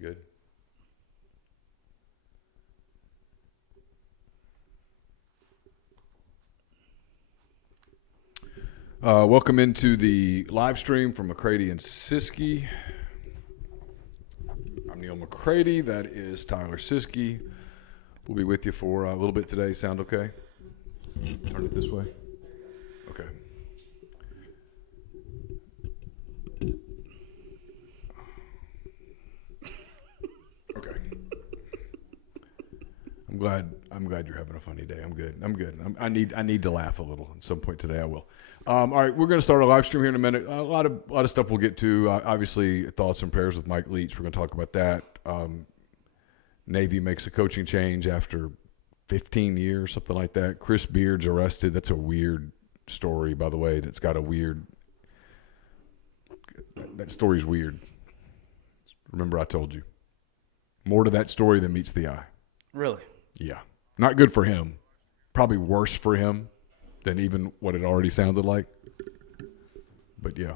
good? Welcome into the live stream from McCready and Siskey. I'm Neal McCready. That is Tyler Siskey. We'll be with you for a little bit today. Sound okay? Turn it this way. Okay. Okay. I'm glad you're having a funny day. I'm good. I need to laugh a little at some point today. I will. All right, we're going to start a live stream here in a minute. A lot of stuff we'll get to. Obviously, thoughts and prayers with Mike Leach. We're going to talk about that. Navy makes a coaching change after 15 years, something like that. Chris Beard's arrested. That's a weird story, by the way. That story's weird. Remember, I told you. More to that story than meets the eye. Really? Yeah. Not good for him. Probably worse for him than even what it already sounded like. But, yeah.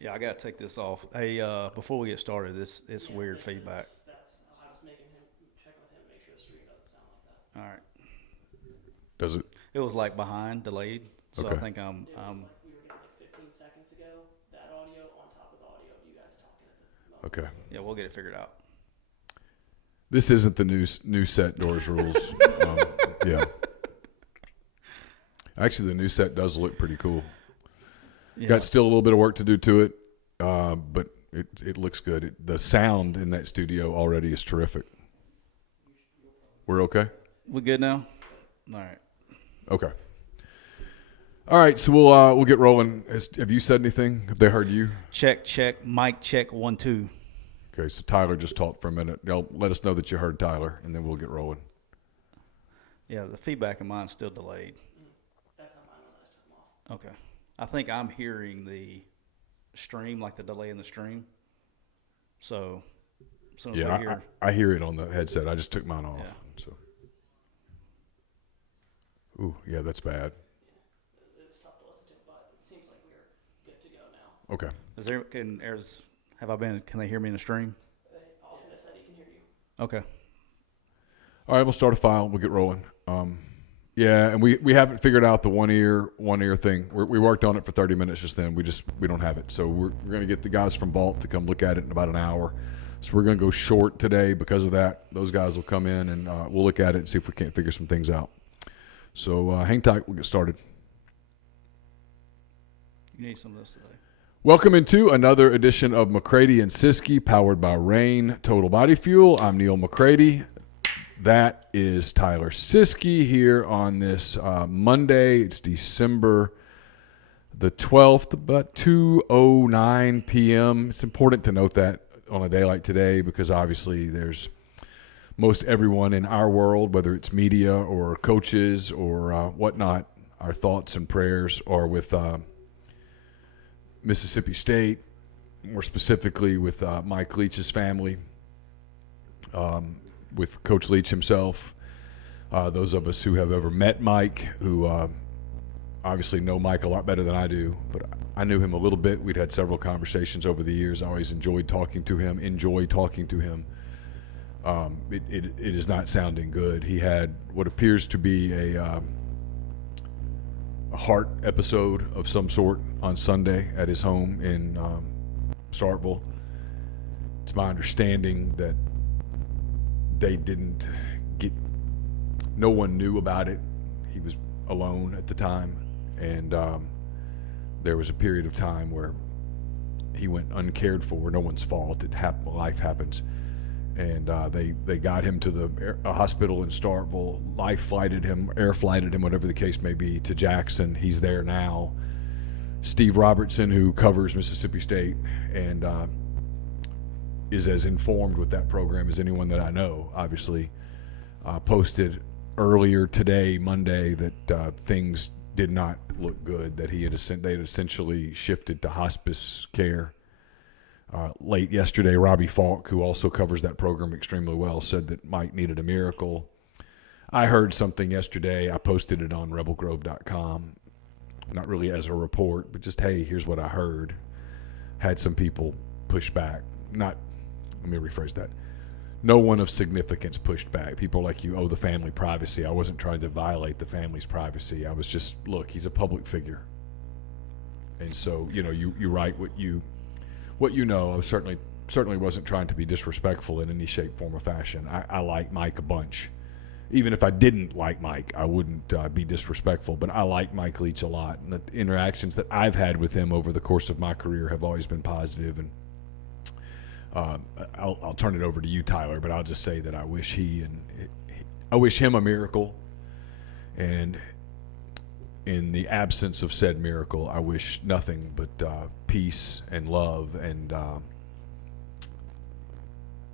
Yeah, I got to take this off. Hey, before we get started, it's weird feedback. I was making him check with him to make sure the stream doesn't sound like that. All right. Does it? It was like delayed. So Okay. I think I'm. It was like we were getting like 15 seconds ago, that audio on top of the audio of you guys talking at the moment. Okay. Yeah, we'll get it figured out. This isn't the new set doors rules. Yeah. Actually, the new set does look pretty cool. Yeah. Got still a little bit of work to do to it, but it looks good. The sound in that studio already is terrific. We're okay? We good now? All right. Okay. All right, so we'll get rolling. Have you said anything? Have they heard you? Check. Mic check 1 2. Okay, so Tyler just talked for a minute. Y'all let us know that you heard Tyler, and then we'll get rolling. Yeah, the feedback in mine's still delayed. That's how mine was. I just took them off. Okay. I think I'm hearing the stream, like the delay in the stream. So, as soon as we hear. I hear it on the headset. I just took mine off. Yeah. So. Ooh, yeah, that's bad. It was tough to listen to, but it seems like we're good to go now. Okay. Can they hear me in the stream? Austin has said he can hear you. Okay. All right, we'll start a file. We'll get rolling. Yeah, and we haven't figured out the one ear thing. We worked on it for 30 minutes just then. We don't have it. So we're going to get the guys from Vault to come look at it in about an hour. So we're going to go short today because of that. Those guys will come in and we'll look at it and see if we can't figure some things out. So hang tight. We'll get started. You need some of this today. Welcome into another edition of McCready and Siskey, powered by Rain Total Body Fuel. I'm Neal McCready. That is Tyler Siskey here on this Monday. It's December the 12th, about 2:09 p.m. It's important to note that on a day like today because obviously there's most everyone in our world, whether it's media or coaches or whatnot, our thoughts and prayers are with Mississippi State, more specifically with Mike Leach's family, with Coach Leach himself. Those of us who have ever met Mike, who obviously know Mike a lot better than I do, but I knew him a little bit. We'd had several conversations over the years. I always enjoy talking to him. It is not sounding good. He had what appears to be a heart episode of some sort on Sunday at his home in Starkville. It's my understanding that no one knew about it. He was alone at the time, and there was a period of time where he went uncared for. No one's fault. Life happens. And they got him to the hospital in Starkville, air flighted him, whatever the case may be, to Jackson. He's there now. Steve Robertson, who covers Mississippi State and is as informed with that program as anyone that I know, obviously, posted earlier today, Monday, that things did not look good, that they had essentially shifted to hospice care. Late yesterday, Robbie Falk, who also covers that program extremely well, said that Mike needed a miracle. I heard something yesterday. I posted it on rebelgrove.com, not really as a report, but just, hey, here's what I heard. Had some people push back. let me rephrase that. No one of significance pushed back. People like you owe the family privacy. I wasn't trying to violate the family's privacy. I was just, look, he's a public figure. And so, you write what you know. I was certainly wasn't trying to be disrespectful in any shape, form, or fashion. I like Mike a bunch. Even if I didn't like Mike, I wouldn't be disrespectful. But I like Mike Leach a lot, and the interactions that I've had with him over the course of my career have always been positive. And I'll turn it over to you, Tyler. But I'll just say that I wish him a miracle, and in the absence of said miracle, I wish nothing but peace and love and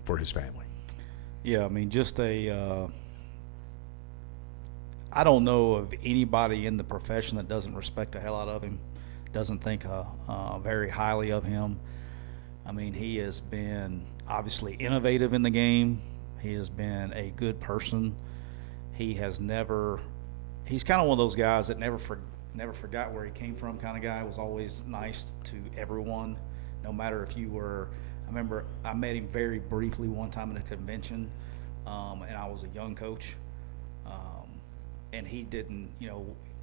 for his family. Yeah, I mean, just I don't know of anybody in the profession that doesn't respect the hell out of him, doesn't think very highly of him. I mean, he has been obviously innovative in the game. He has been a good person. He's kind of one of those guys that never forgot where he came from kind of guy. Was always nice to everyone, no matter if you were. I remember I met him very briefly one time at a convention, and I was a young coach. And he didn't,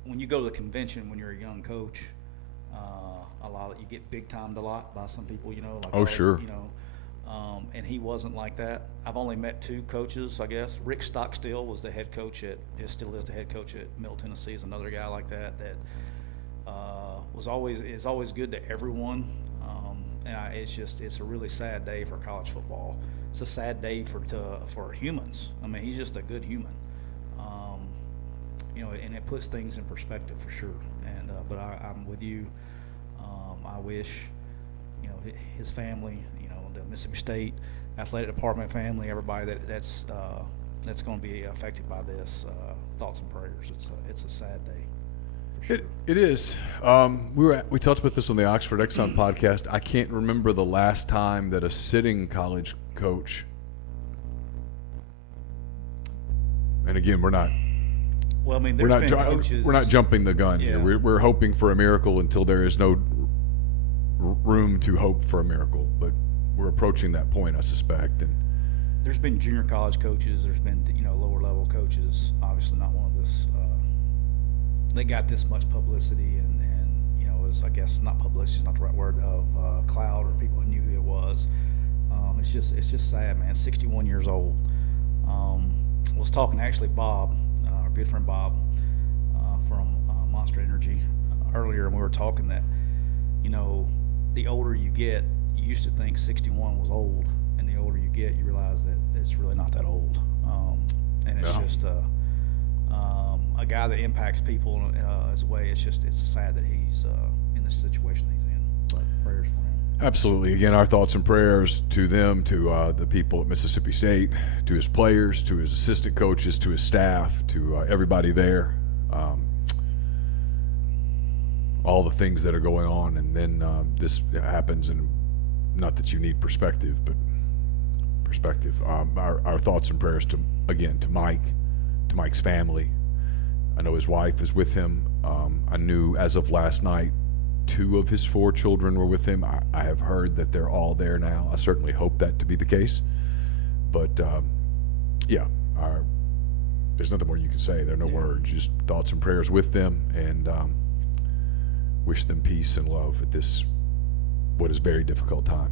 when you go to the convention when you're a young coach, you get big timed a lot by some people, Sure. And he wasn't like that. I've only met 2 coaches, I guess. Rick Stockstill was the head coach still is the head coach at Middle Tennessee. Is another guy like that is always good to everyone. It's a really sad day for college football. It's a sad day for humans. I mean, he's just a good human. And it puts things in perspective for sure. And but I'm with you. I wish, his family, the Mississippi State Athletic Department family, everybody that's going to be affected by this. Thoughts and prayers. It's a sad day. For sure. It is. We talked about this on the Oxford Exxon podcast. I can't remember the last time that a sitting college coach. And again, we're not. Well, I mean, we're not jumping the gun here. We're hoping for a miracle until there is no room to hope for a miracle. But we're approaching that point, I suspect. And there's been junior college coaches. There's been lower level coaches. Obviously, not one of this. They got this much publicity, and I guess not publicity is not the right word, of cloud or people who knew who it was. It's just sad, man. 61 years old. I was talking to actually Bob. Our good friend Bob from Monster Energy earlier, and we were talking that, the older you get, you used to think 61 was old, and the older you get, you realize that it's really not that old. And it's just a guy that impacts people as a way. It's sad that he's in the situation he's in. But prayers for him. Absolutely. Again, our thoughts and prayers to them, to the people at Mississippi State, to his players, to his assistant coaches, to his staff, to everybody there. All the things that are going on, and then this happens, and not that you need perspective, but perspective. Our thoughts and prayers to Mike, to Mike's family. I know his wife is with him. I knew as of last night, 2 of his 4 children were with him. I have heard that they're all there now. I certainly hope that to be the case. But, there's nothing more you can say. There are no words. Just thoughts and prayers with them, and wish them peace and love at this, what is very difficult time.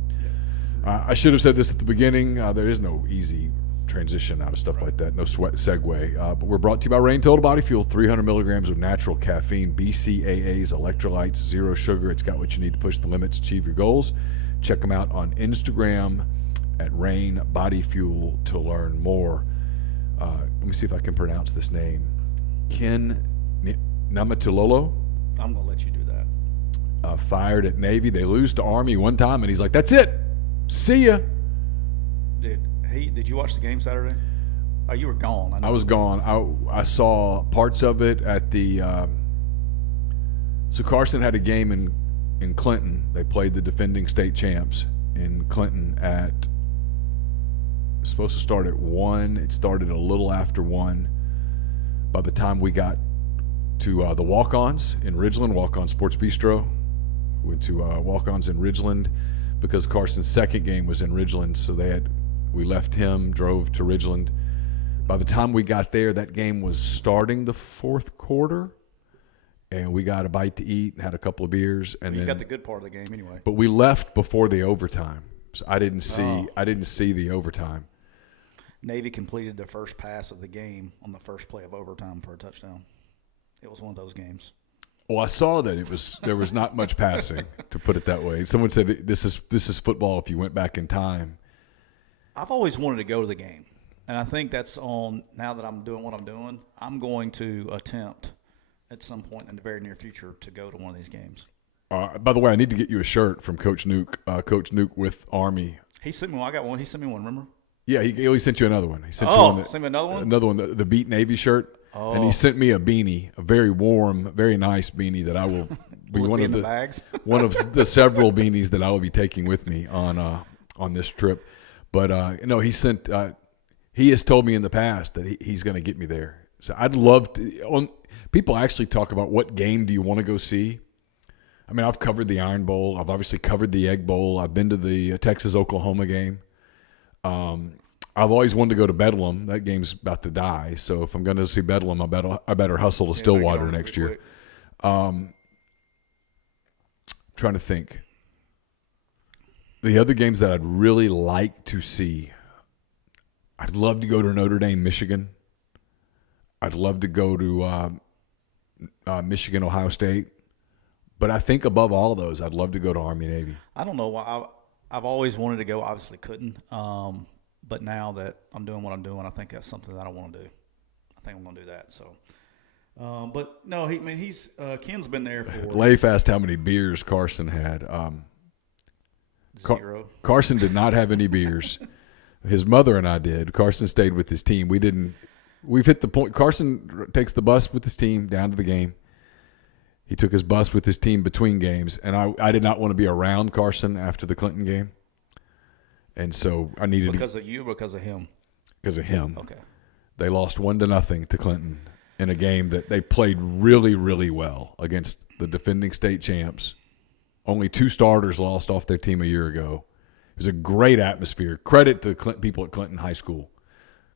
I should have said this at the beginning. There is no easy transition out of stuff like that. No sweat segue. But we're brought to you by Rain Total Body Fuel. 300 milligrams of natural caffeine, BCAAs, electrolytes, 0 sugar. It's got what you need to push the limits, achieve your goals. Check them out on Instagram at Rain Body Fuel to learn more. Let me see if I can pronounce this name. Ken Namatulolo. I'm going to let you do that. Fired at Navy. They lose to Army one time, and he's like, that's it. See ya. Did you watch the game Saturday? Oh, you were gone. I was gone. I saw parts of it at the so Carson had a game in Clinton. They played the defending state champs in Clinton supposed to start at 1. It started a little after 1. By the time we got to the walk-ons in Ridgeland, Walk-On Sports Bistro, went to walk-ons in Ridgeland. because Carson's second game was in Ridgeland, so we left him, drove to Ridgeland. By the time we got there, that game was starting the fourth quarter, and we got a bite to eat and had a couple of beers, and You then got the good part of the game anyway. but we left before the overtime, so I didn't see the overtime. Navy completed the first pass of the game on the first play of overtime for a touchdown. It was one of those games. Well, I saw that there was not much passing, to put it that way. Someone said this is football if you went back in time. I've always wanted to go to the game, and I think that's on now that I'm doing what I'm doing. I'm going to attempt at some point in the very near future to go to one of these games. By the way, I need to get you a shirt from Coach Nuke. Coach Nuke with Army. He sent me one. I got one. He sent me one, remember? Yeah, he sent you another one. He sent sent me another one? Another one, the Beat Navy shirt. Oh. And he sent me a beanie, a very warm, very nice beanie that I will be Will it one be of in the the bags? one of the several beanies that I will be taking with me on this trip. But no, he has told me in the past that he's going to get me there. So I'd love to. People actually talk about what game do you want to go see. I mean, I've covered the Iron Bowl. I've obviously covered the Egg Bowl. I've been to the Texas-Oklahoma game. I've always wanted to go to Bedlam. That game's about to die. So if I'm going to see Bedlam, I better hustle to Stillwater next year. Trying to think. The other games that I'd really like to see, I'd love to go to Notre Dame, Michigan. I'd love to go to Michigan, Ohio State. But I think above all those, I'd love to go to Army, Navy. I don't know why. I've always wanted to go. Obviously couldn't. But now that I'm doing what I'm doing, I think that's something that I want to do. I think I'm going to do that. So, but no, Ken's been there for Leif asked how many beers Carson had. 0. Carson did not have any beers. His mother and I did. Carson stayed with his team. We didn't. We've hit the point. Carson takes the bus with his team down to the game. He took his bus with his team between games, and I did not want to be around Carson after the Clinton game. And so I needed because of you, or because of him. Because of him. Okay. They lost 1-0 to Clinton in a game that they played really, really well against the defending state champs. Only 2 starters lost off their team a year ago. It was a great atmosphere. Credit to people at Clinton High School.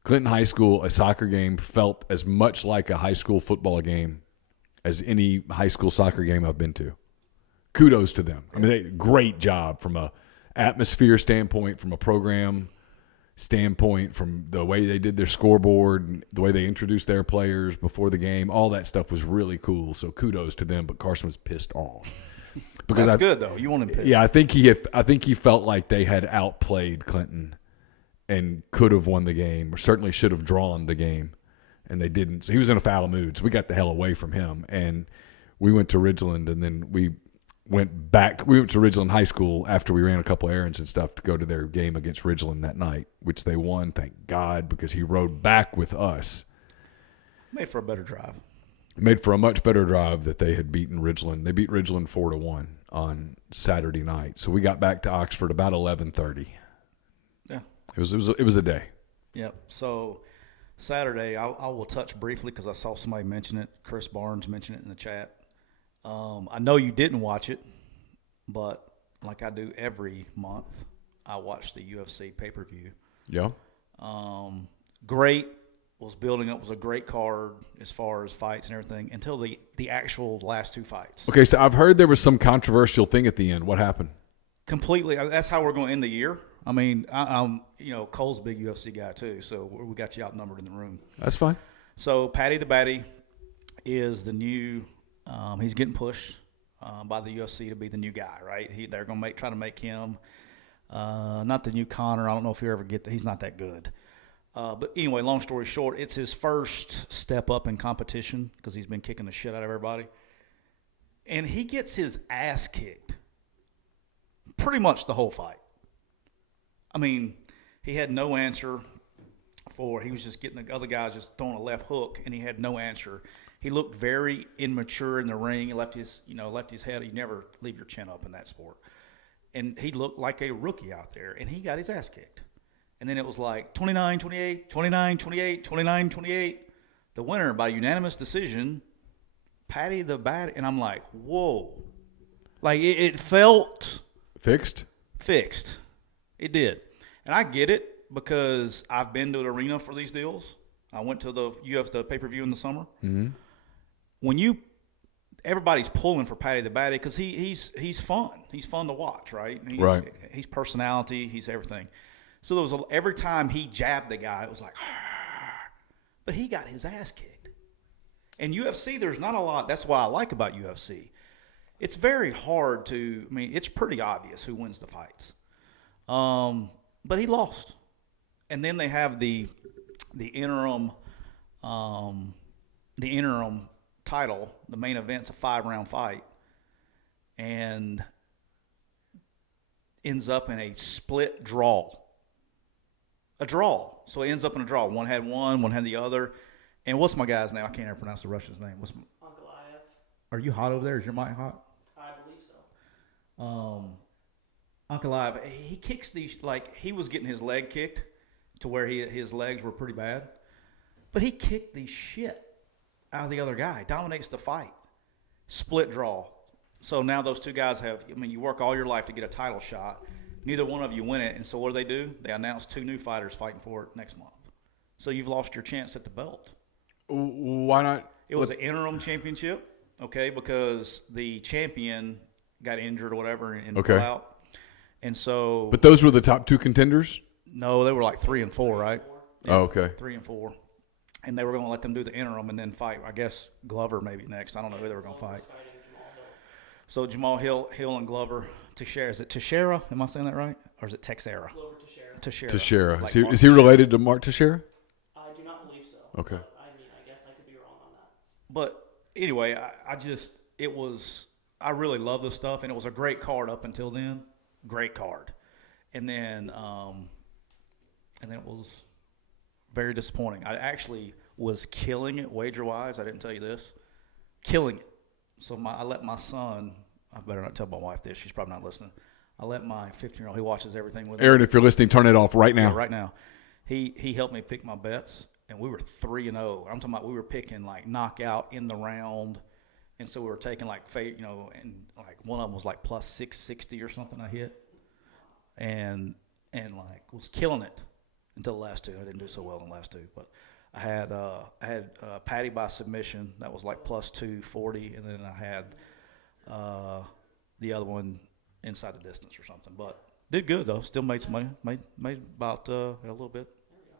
Clinton High School, a soccer game, felt as much like a high school football game as any high school soccer game I've been to. Kudos to them. I mean, great job from a atmosphere standpoint, from a program standpoint, from the way they did their scoreboard, the way they introduced their players before the game. All that stuff was really cool. So kudos to them. But Carson was pissed off. Because That's good though. You want him pissed. Yeah, I think he felt like they had outplayed Clinton and could have won the game, or certainly should have drawn the game, and they didn't. So he was in a foul mood. So we got the hell away from him, and we went to Ridgeland, and then we went back. We went to Ridgeland High School after we ran a couple errands and stuff to go to their game against Ridgeland that night, which they won, thank God, because he rode back with us. Made for a better drive. Made for a much better drive that they had beaten Ridgeland. They beat Ridgeland 4-1 on Saturday night. So we got back to Oxford about 11:30. Yeah. It was a day. Yep. So Saturday, I will touch briefly because I saw somebody mention it. Chris Barnes mentioned it in the chat. I know you didn't watch it, but like I do every month, I watch the UFC pay-per-view. Yeah. Great. Was building up, was a great card as far as fights and everything until the actual last 2 fights. Okay, so I've heard there was some controversial thing at the end. What happened? Completely. That's how we're going to end the year. I mean, I'm Cole's a big UFC guy too, so we got you outnumbered in the room. That's fine. So Patty the Batty is the new. He's getting pushed by the UFC to be the new guy, right? They're going to try to make him not the new Conor. I don't know if you ever get that. He's not that good. But anyway, long story short, it's his first step up in competition because he's been kicking the shit out of everybody. And he gets his ass kicked pretty much the whole fight. I mean, he had no answer he was just getting the other guys just throwing a left hook, and he had no answer. He looked very immature in the ring. He left his head. You never leave your chin up in that sport. And he looked like a rookie out there, and he got his ass kicked. And then it was like 29-28, 29-28, 29-28. The winner by unanimous decision, Patty the Batty. And I'm like, whoa. Like, it felt fixed. fixed. It did. And I get it because I've been to the arena for these deals. I went to the UFC pay-per-view in the summer. Mm-hmm. When everybody's pulling for Patty the Batty because he's fun. He's fun to watch, right? Right. He's personality. He's everything. So there was every time he jabbed the guy, it was like, but he got his ass kicked. And UFC, there's not a lot. That's what I like about UFC. It's very hard to. I mean, it's pretty obvious who wins the fights. But he lost, and then they have the interim title. The main event's a 5-round fight, and ends up in a split draw. A draw. So it ends up in a draw. One had one had the other. And what's my guy's name? I can't ever pronounce the Russian's name. Ankalaev. Are you hot over there? Is your mic hot? I believe so. Ankalaev, he kicks these, like, he was getting his leg kicked to where his legs were pretty bad. But he kicked the shit out of the other guy. Dominates the fight. Split draw. So now those two guys you work all your life to get a title shot. Neither one of you win it, and so what do? They announce 2 new fighters fighting for it next month. So you've lost your chance at the belt. Why not? It was an interim championship, okay, because the champion got injured or whatever and pulled out. And so. But those were the top 2 contenders? No, they were like 3 and 4, right? Yeah, okay. 3 and 4. And they were going to let them do the interim and then fight, I guess, Glover maybe next. I don't know who they were going to fight. So Jamal Hill and Glover. Teixeira. Is it Teixeira? Am I saying that right? Or is it Texera? Glover Teixeira. Teixeira. Like Is he related to Mark Teixeira? I do not believe so. Okay. But, I guess I could be wrong on that. But anyway, I really love this stuff, and it was a great card up until then. Great card. And then it was very disappointing. I actually was killing it wager-wise. I didn't tell you this. Killing it. So I let my son, I better not tell my wife this. She's probably not listening. I let my 15-year-old, he watches everything with me. Aaron, if you're listening, turn it off right now. Yeah, right now. He helped me pick my bets, and we were 3-0. I'm talking about we were picking like knockout in the round, and so we were taking like and like one of them was like plus 660 or something I hit, and like was killing it until the last 2. I didn't do so well in the last 2, but I had Patty by submission that was like plus 240, and then I had the other one inside the distance or something. But did good though. Still made some money. Made about a little bit.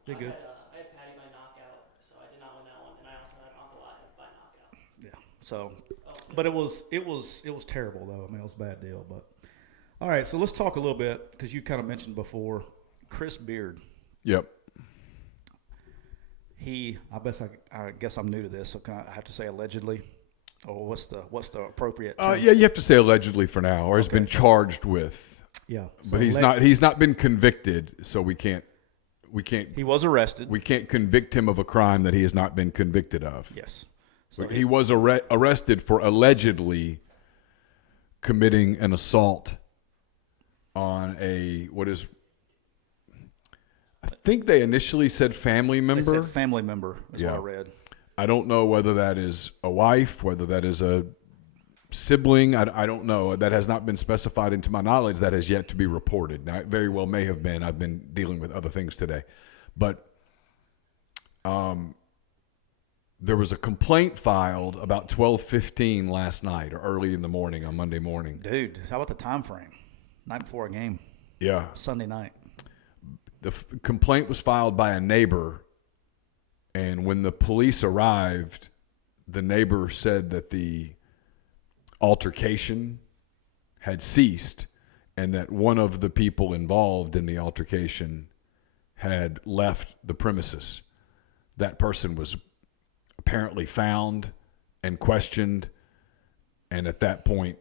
Did good. I had Patty by knockout, so I did not win that one, and I also had Ankalaev by knockout. Yeah. So, but it was terrible though. I mean, it was a bad deal. But all right, so let's talk a little bit because you kind of mentioned before Chris Beard. Yep. I guess I'm new to this, so I have to say allegedly, or what's the appropriate? Yeah, you have to say allegedly for now, or has been charged with. Yeah, but he's not been convicted, so we can't. He was arrested. We can't convict him of a crime that he has not been convicted of. Yes. So he was arrested for allegedly committing an assault on I think they initially said family member. They said family member is what I read. I don't know whether that is a wife, whether that is a sibling. I don't know. That has not been specified into my knowledge. That has yet to be reported. Now, it very well may have been. I've been dealing with other things today. But there was a complaint filed about 12:15 last night or early in the morning on Monday morning. Dude, how about the time frame? Night before a game. Yeah. Sunday night. The complaint was filed by a neighbor, and when the police arrived, the neighbor said that the altercation had ceased and that one of the people involved in the altercation had left the premises. That person was apparently found and questioned, and at that point,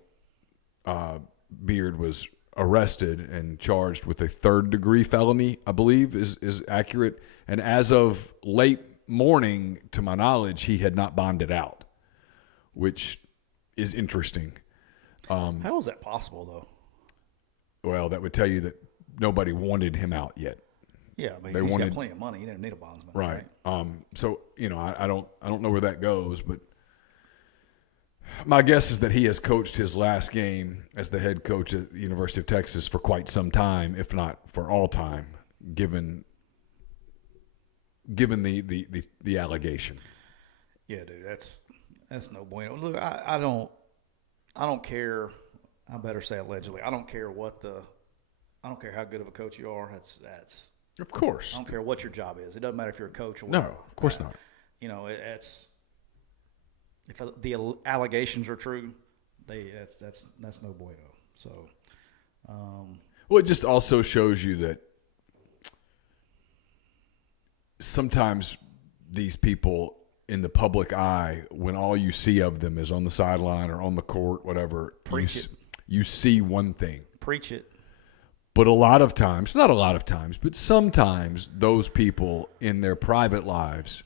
Beard was arrested and charged with a 3rd-degree felony, I believe is accurate. And as of late morning, to my knowledge, he had not bonded out, which is interesting. How is that possible, though? Well, that would tell you that nobody wanted him out yet. Yeah, but he's got plenty of money. He didn't need a bondsman. Right. So, I don't know where that goes, but My guess is that he has coached his last game as the head coach at the University of Texas for quite some time, if not for all time, given the allegation. Yeah, dude, that's no bueno. Look, I don't care. I better say allegedly. I don't care how good of a coach you are. That's. Of course. I don't care what your job is. It doesn't matter if you're a coach or No, whatever. of course not. You know, it's if the allegations are true, that's no bueno. So, Well, it just also shows you that sometimes these people in the public eye, when all you see of them is on the sideline or on the court, whatever, you see one thing. preach it. But a lot of times, not a lot of times, but sometimes those people in their private lives,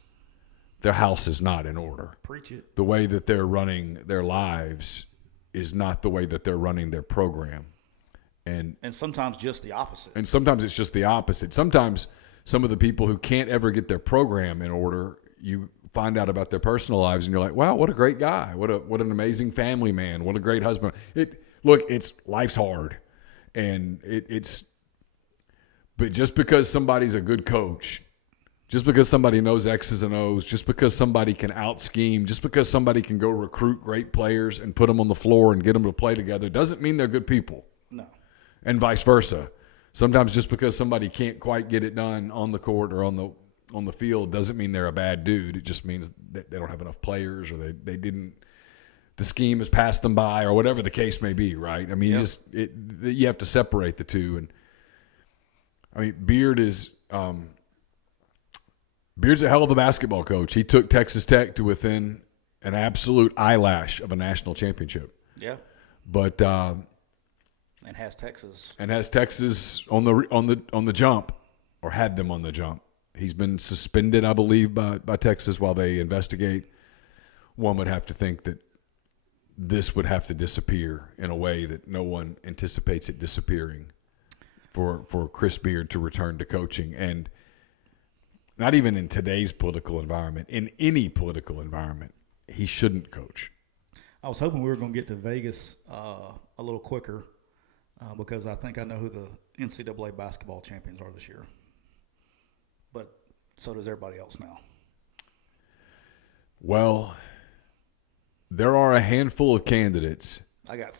their house is not in order. Preach it. The way that they're running their lives is not the way that they're running their program. And sometimes just the opposite. And sometimes it's just the opposite. Sometimes some of the people who can't ever get their program in order, you find out about their personal lives and you're like, wow, what a great guy. What an amazing family man. What a great husband. Life's hard. And but just because somebody's a good coach, just because somebody knows X's and O's, just because somebody can out-scheme, just because somebody can go recruit great players and put them on the floor and get them to play together, doesn't mean they're good people. No. And vice versa. Sometimes just because somebody can't quite get it done on the court or on the field doesn't mean they're a bad dude. It just means that they don't have enough players or they didn't – the scheme has passed them by or whatever the case may be, right? I mean, Yep. You have to separate the two. And I mean, Beard's a hell of a basketball coach. He took Texas Tech to within an absolute eyelash of a national championship. Yeah. But and has Texas on the jump, or had them on the jump. He's been suspended, I believe, by Texas while they investigate. One would have to think that this would have to disappear in a way that no one anticipates it disappearing for Chris Beard to return to coaching. And not even in today's political environment, in any political environment, he shouldn't coach. I was hoping we were going to get to Vegas a little quicker because I think I know who the NCAA basketball champions are this year. But so does everybody else now. Well, there are a handful of candidates. I got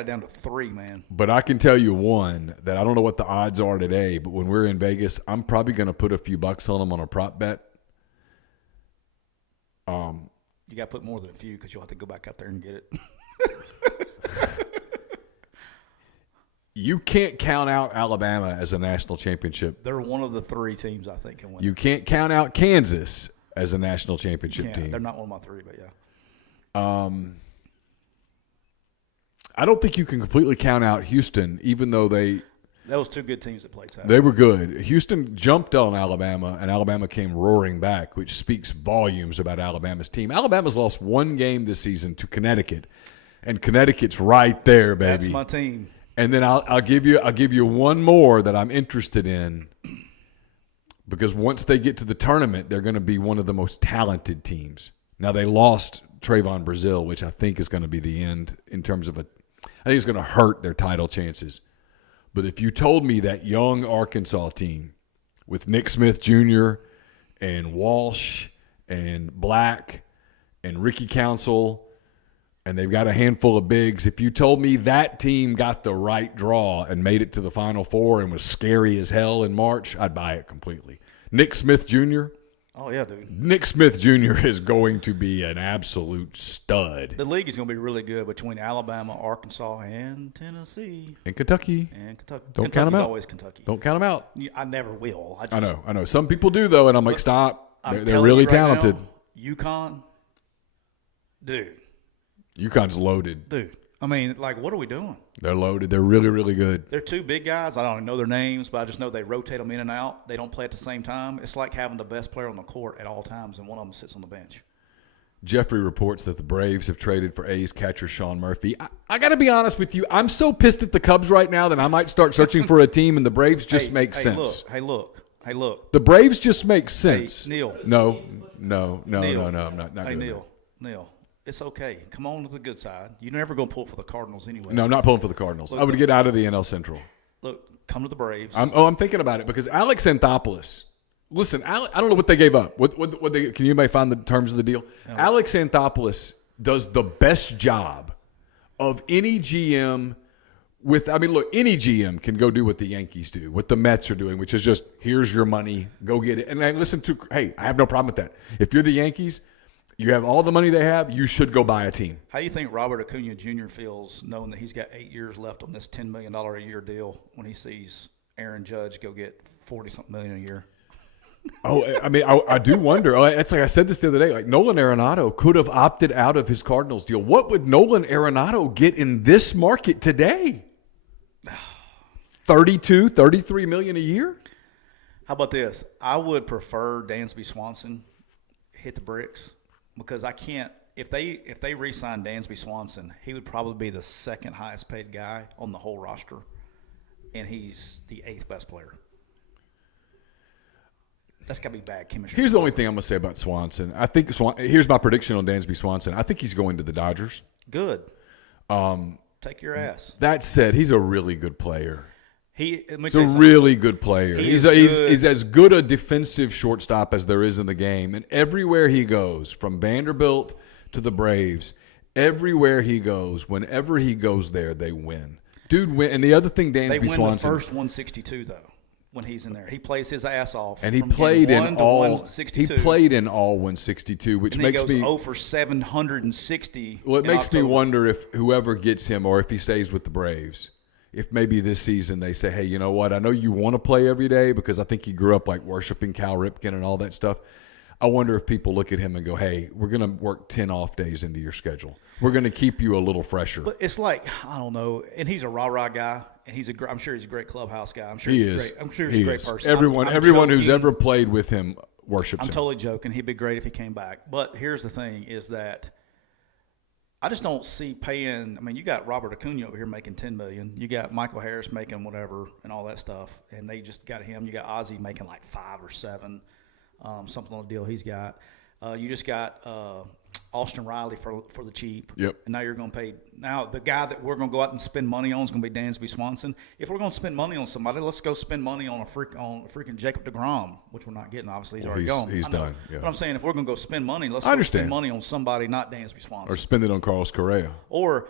it down to 3, man. But I can tell you one that I don't know what the odds are today, but when we're in Vegas, I'm probably going to put a few bucks on them on a prop bet. You got to put more than a few because you'll have to go back out there and get it. You can't count out Alabama as a national championship. They're one of the 3 teams I think can win. You can't count out Kansas as a national championship team. They're not one of my 3, but yeah. I don't think you can completely count out Houston, even though that was 2 good teams that played Saturday. They were good. Houston jumped on Alabama, and Alabama came roaring back, which speaks volumes about Alabama's team. Alabama's lost 1 game this season to Connecticut, and Connecticut's right there, baby. That's my team. And then I'll give you one more that I'm interested in, because once they get to the tournament, they're going to be one of the most talented teams. Now, they lost Trayvon Brazile, which I think is going to be the end in terms of I think it's going to hurt their title chances. But if you told me that young Arkansas team with Nick Smith Jr. and Walsh and Black and Ricky Council, and they've got a handful of bigs, if you told me that team got the right draw and made it to the Final Four and was scary as hell in March, I'd buy it completely. Nick Smith Jr., oh, yeah, dude. Nick Smith Jr. is going to be an absolute stud. The league is going to be really good between Alabama, Arkansas, and Tennessee. And Kentucky. And Kentucky. Don't count them out. Always Kentucky. Don't count them out. I never will. I know. Some people do, though, and I'm like, stop. They're really talented. UConn, dude. UConn's loaded. Dude. I mean, like, what are we doing? They're loaded. They're really, really good. They're 2 big guys. I don't even know their names, but I just know they rotate them in and out. They don't play at the same time. It's like having the best player on the court at all times, and one of them sits on the bench. Jeffrey reports that the Braves have traded for A's catcher Sean Murphy. I got to be honest with you. I'm so pissed at the Cubs right now that I might start searching for a team, and the Braves just make sense. Hey, look. The Braves just make sense. Hey, Neal. No, I'm not Hey, doing Neal. It's okay. Come on to the good side. You're never going to pull for the Cardinals anyway. No, I'm not pulling for the Cardinals. I would get out of the NL Central. Look, come to the Braves. I'm thinking about it because Alex Anthopoulos. Listen, I don't know what they gave up. What they can anybody find the terms of the deal? Alex Anthopoulos does the best job of any GM. Any GM can go do what the Yankees do, what the Mets are doing, which is just here's your money, go get it. And I have no problem with that. If you're the Yankees, you have all the money they have, you should go buy a team. How do you think Robert Acuna Jr. feels knowing that he's got 8 years left on this $10 million a year deal when he sees Aaron Judge go get 40-something million a year? I do wonder. It's like I said this the other day. Like Nolan Arenado could have opted out of his Cardinals deal. What would Nolan Arenado get in this market today? 32, 33 million a year? How about this? I would prefer Dansby Swanson hit the bricks because I can't. If they re-sign Dansby Swanson, he would probably be the second highest paid guy on the whole roster, and he's the 8th best player. That's got to be bad chemistry. Here's the only thing I'm going to say about Swanson. I think here's my prediction on Dansby Swanson. I think he's going to the Dodgers. Good. Take your ass. That said, he's a really good player. He's a really good player. He's good. as good a defensive shortstop as there is in the game. And everywhere he goes, from Vanderbilt to the Braves, everywhere he goes, whenever he goes there, they win. Dude, win. And the other thing, Dansby Swanson. They win the first 162, though, when he's in there. He plays his ass off. And he played in all 162, which and makes he goes me 0 for 760. Well, it makes October. me wonder if whoever gets him or if he stays with the Braves, if maybe this season they say, hey, you know what? I know you want to play every day because I think he grew up like worshiping Cal Ripken and all that stuff. I wonder if people look at him and go, hey, we're going to work 10 off days into your schedule. We're going to keep you a little fresher. But it's like, I don't know. And he's a rah-rah guy, and I'm sure he's a great clubhouse guy. I'm sure he he's is. Great. I'm sure he's a great person. Everyone who's ever played with him worships him. I'm totally joking. He'd be great if he came back. But here's the thing is that I just don't see paying. I mean, you got Robert Acuna over here making $10 million. You got Michael Harris making whatever and all that stuff. And they just got him. You got Ozzie making like 5 or 7, something on the deal he's got. You just got Austin Riley for the cheap. Yep. And now you're going to pay. Now, the guy that we're going to go out and spend money on is going to be Dansby Swanson. If we're going to spend money on somebody, let's go spend money on a freaking Jacob deGrom, which we're not getting. Obviously, he's already gone. He's done. Yeah. But I'm saying if we're going to go spend money, let's go spend money on somebody, not Dansby Swanson. Or spend it on Carlos Correa. Or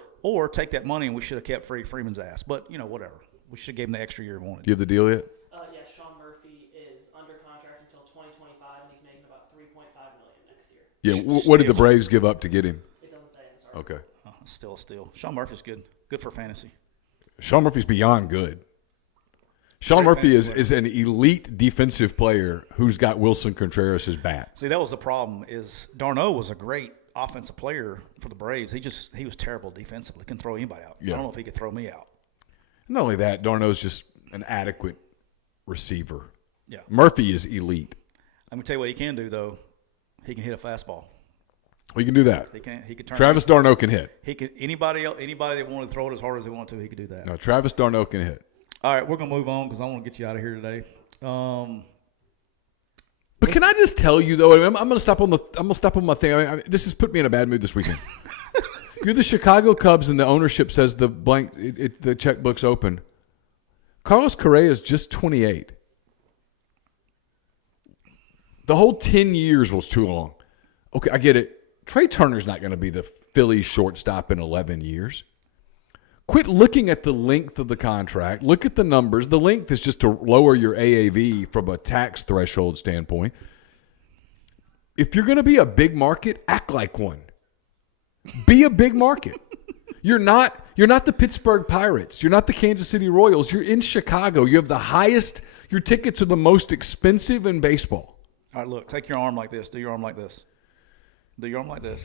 take that money and we should have kept Freeman's ass. But, whatever. We should have gave him the extra year he wanted. You have the deal yet? Yeah, Sean Murphy is under contract until 2025, and he's making about $3.5 million next year. Yeah. What did the Braves give up to get him? It doesn't say in this article. Okay. Still. Sean Murphy's good. Good for fantasy. Sean Murphy's beyond good. Sean Murphy is an elite defensive player who's got Wilson Contreras' bat. See, that was the problem is d'Arnaud was a great offensive player for the Braves. He was terrible defensively. Couldn't throw anybody out. Yeah. I don't know if he could throw me out. Not only that, d'Arnaud's just an adequate receiver. Yeah. Murphy is elite. Let me tell you what he can do, though. He can hit a fastball. We can do that. He can turn. Travis d'Arnaud can hit. He can. Anybody that wanted to throw it as hard as they want to, he could do that. No, Travis d'Arnaud can hit. All right, we're gonna move on because I want to get you out of here today. But can I just tell you though? I'm gonna stop on my thing. This has put me in a bad mood this weekend. You're the Chicago Cubs, and the ownership says the checkbook's open. Carlos Correa is just 28. The whole 10 years was too long. Okay, I get it. Trey Turner's not going to be the Phillies shortstop in 11 years. Quit looking at the length of the contract. Look at the numbers. The length is just to lower your AAV from a tax threshold standpoint. If you're going to be a big market, act like one. Be a big market. You're not the Pittsburgh Pirates. You're not the Kansas City Royals. You're in Chicago. You have the highest. Your tickets are the most expensive in baseball. All right, look. Take your arm like this. Do your arm like this. Do your arm like this.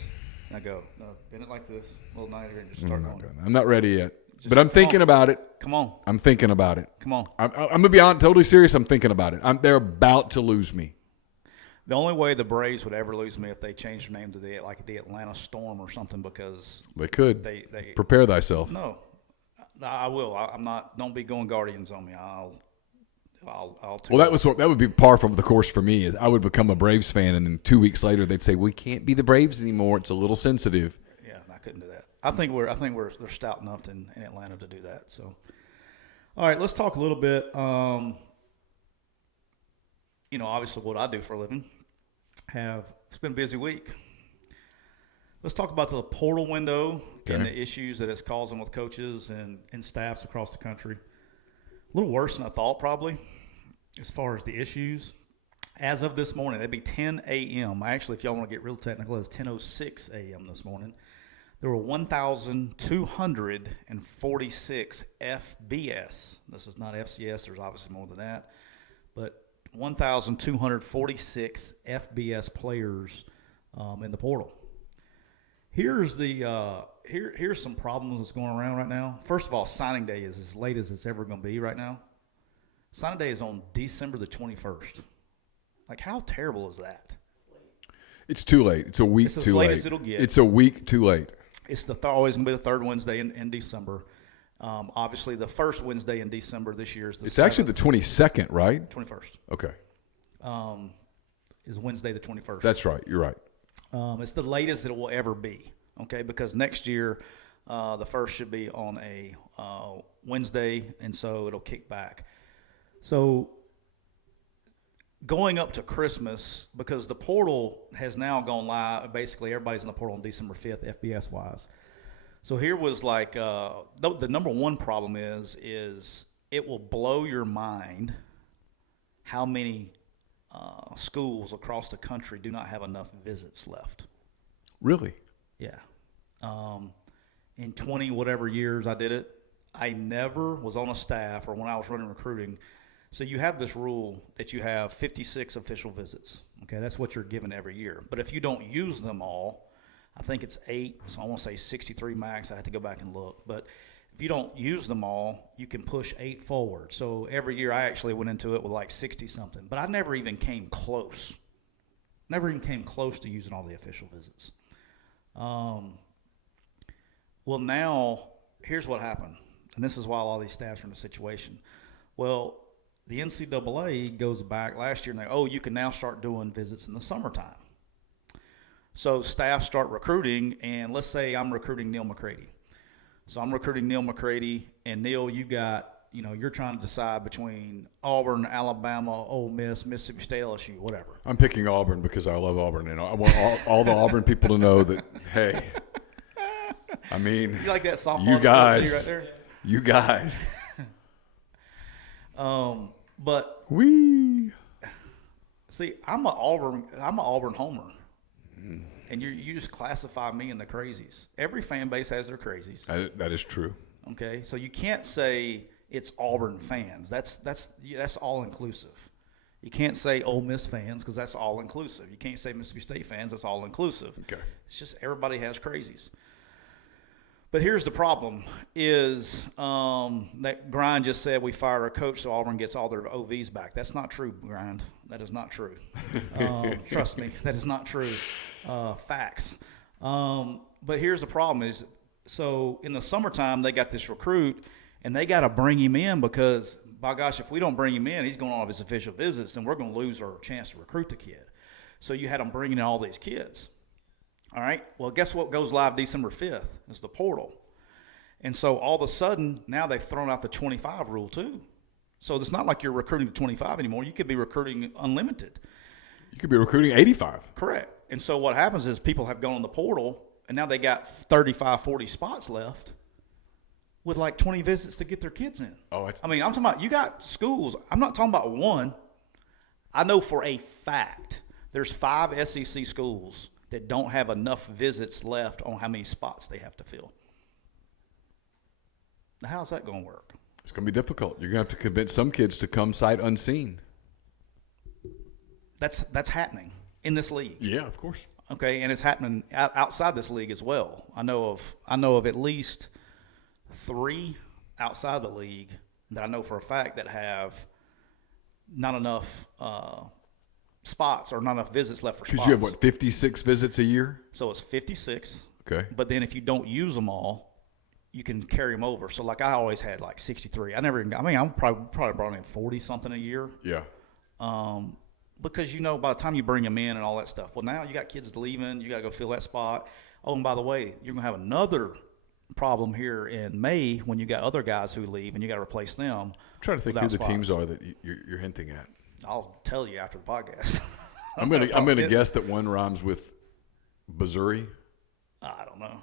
Now go. No, bend it like this. A little nicer and just start going. I'm not ready yet. But I'm thinking about it. Come on. I'm thinking about it. Come on. I'm going to be totally serious. I'm thinking about it. They're about to lose me. The only way the Braves would ever lose me if they changed their name to the Atlanta Storm or something because they could. They prepare thyself. No, I will. I'm not. Don't be going Guardians on me. I'll. That would be par from the course for me. Is I would become a Braves fan, and then 2 weeks later they'd say we can't be the Braves anymore. It's a little sensitive. I think they're stout enough in Atlanta to do that. So, all right, let's talk a little bit. Obviously what I do for a living. It's been a busy week. Let's talk about the portal window and the issues that it's causing with coaches and staffs across the country. A little worse than I thought, probably, as far as the issues. As of this morning, it'd be 10 a.m. Actually, if y'all want to get real technical, it's 10:06 a.m. this morning. There were 1,246 FBS. This is not FCS. There's obviously more than that. But 1,246 FBS players in the portal. Here's some problems that's going around right now. First of all, signing day is as late as it's ever going to be right now. Signing day is on December the 21st. Like, how terrible is that? It's too late. It's a week it's too as late late. As it'll get. It's a week too late. It's always going to be the third Wednesday in December. Obviously, the first Wednesday in December this year is the 7th. It's actually the 22nd, right? 21st. Okay. Is Wednesday the 21st. That's right. You're right. It's the latest it will ever be, okay? Because next year, the first should be on a Wednesday, and so it'll kick back. So going up to Christmas, because the portal has now gone live, basically everybody's in the portal on December 5th, FBS-wise. So here was like the number one problem is it will blow your mind how many schools across the country do not have enough visits left. Really? Yeah. In 20 whatever years I did it, I never was on a staff or when I was running recruiting. So you have this rule that you have 56 official visits. Okay, that's what you're given every year. But if you don't use them all, I think it's 8, so I want to say 63 max. I have to go back and look. But if you don't use them all, you can push 8 forward. So every year I actually went into it with like 60-something. But I never even came close. Never even came close to using all the official visits. Well, now, here's what happened. And this is why all these staffs are in a situation. Well, the NCAA goes back last year and you can now start doing visits in the summertime. So staff start recruiting, and let's say I'm recruiting Neal McCready. So I'm recruiting Neal McCready, and Neal, you're trying to decide between Auburn, Alabama, Ole Miss, Mississippi State, LSU, whatever. I'm picking Auburn because I love Auburn, and I want all the Auburn people to know that, hey, I mean, you like that softball you guys, right there? You guys. But see, I'm an Auburn homer. And you just classify me in the crazies. Every fan base has their crazies. That is true. Okay, so you can't say it's Auburn fans. That's all inclusive. You can't say Ole Miss fans because that's all inclusive. You can't say Mississippi State fans. That's all inclusive. Okay, it's just everybody has crazies. But here's the problem: is that Grind just said we fired our coach so Auburn gets all their OVs back. That's not true, Grind. That is not true. Trust me, that is not true. Facts. But here's the problem: is so in the summertime they got this recruit, and they got to bring him in because, by gosh, if we don't bring him in, he's going on all of his official visits, and we're going to lose our chance to recruit the kid. So you had them bringing in all these kids. All right, well, guess what goes live December 5th is the portal. And so all of a sudden, now they've thrown out the 25 rule too. So it's not like you're recruiting to 25 anymore. You could be recruiting unlimited. You could be recruiting 85. Correct. And so what happens is people have gone in the portal, and now they got 35, 40 spots left with like 20 visits to get their kids in. I'm talking about you got schools. I'm not talking about one. I know for a fact there's 5 SEC schools that don't have enough visits left on how many spots they have to fill. Now, how's that going to work? It's going to be difficult. You're going to have to convince some kids to come sight unseen. That's happening in this league. Yeah, of course. Okay, and it's happening outside this league as well. I know of at least 3 outside the league that I know for a fact that have not enough spots or not enough visits left for spots. Because you have, 56 visits a year? So it's 56. Okay. But then if you don't use them all, you can carry them over. So, like, I always had, 63. I'm probably brought in 40-something a year. Yeah. Because, by the time you bring them in and all that stuff, well, now you got kids leaving. You got to go fill that spot. Oh, and by the way, you're going to have another problem here in May when you got other guys who leave and you got to replace them. I'm trying to think who the teams are that you're hinting at. I'll tell you after the podcast. I'm gonna guess that one rhymes with Missouri. I don't know.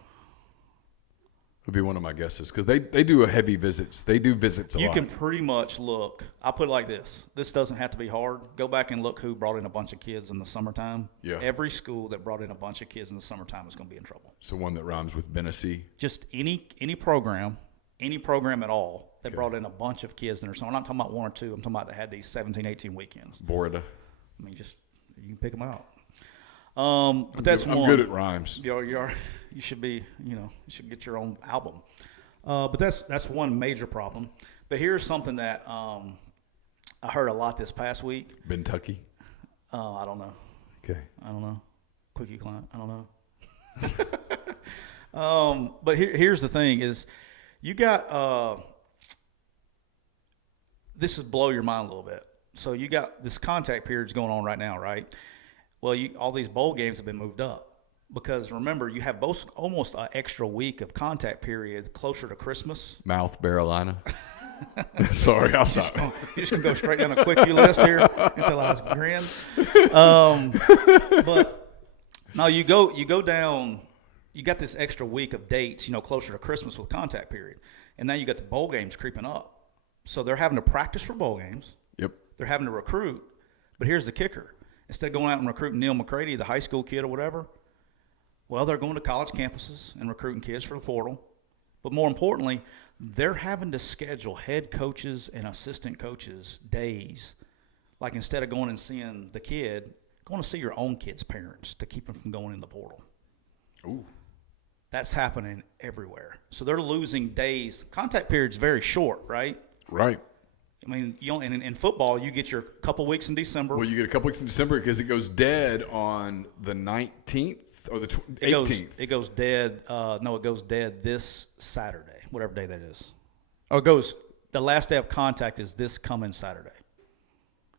Would be one of my guesses because they do a heavy visits. They do visits a lot. You can pretty much look. I'll put it like this. This doesn't have to be hard. Go back and look who brought in a bunch of kids in the summertime. Yeah. Every school that brought in a bunch of kids in the summertime is going to be in trouble. So one that rhymes with Bennessee. Just any program at all that brought in a bunch of kids in their summer. I'm not talking about one or two. I'm talking about that had these 17, 18 weekends. Borda. I mean, you can pick them out. But that's one. I'm good at rhymes. You should be, you should get your own album. But that's one major problem. But here's something that I heard a lot this past week. Kentucky? I don't know. Okay. I don't know. Quickie client. I don't know. But here's the thing is you got this is blow your mind a little bit. So you got this contact period's going on right now, right? Well, all these bowl games have been moved up. Because remember, you have almost an extra week of contact period closer to Christmas. Mouth, Carolina. Sorry, I'll stop. You're just going to go straight down a quickie list here until I was grin. But no, you go down, you got this extra week of dates, closer to Christmas with contact period. And now you got the bowl games creeping up. So they're having to practice for bowl games. Yep. They're having to recruit. But here's the kicker. Instead of going out and recruiting Neal McCready, the high school kid or whatever, well, they're going to college campuses and recruiting kids for the portal. But more importantly, they're having to schedule head coaches and assistant coaches days. Like instead of going and seeing the kid, going to see your own kid's parents to keep them from going in the portal. Ooh. That's happening everywhere. So they're losing days. Contact period's very short, right? Right. I mean, in football, you get your couple weeks in December. Well, you get a couple weeks in December because it goes dead on the 19th. Or the 18th. It goes dead. It goes dead this Saturday, whatever day that is. Or it goes. The last day of contact is this coming Saturday,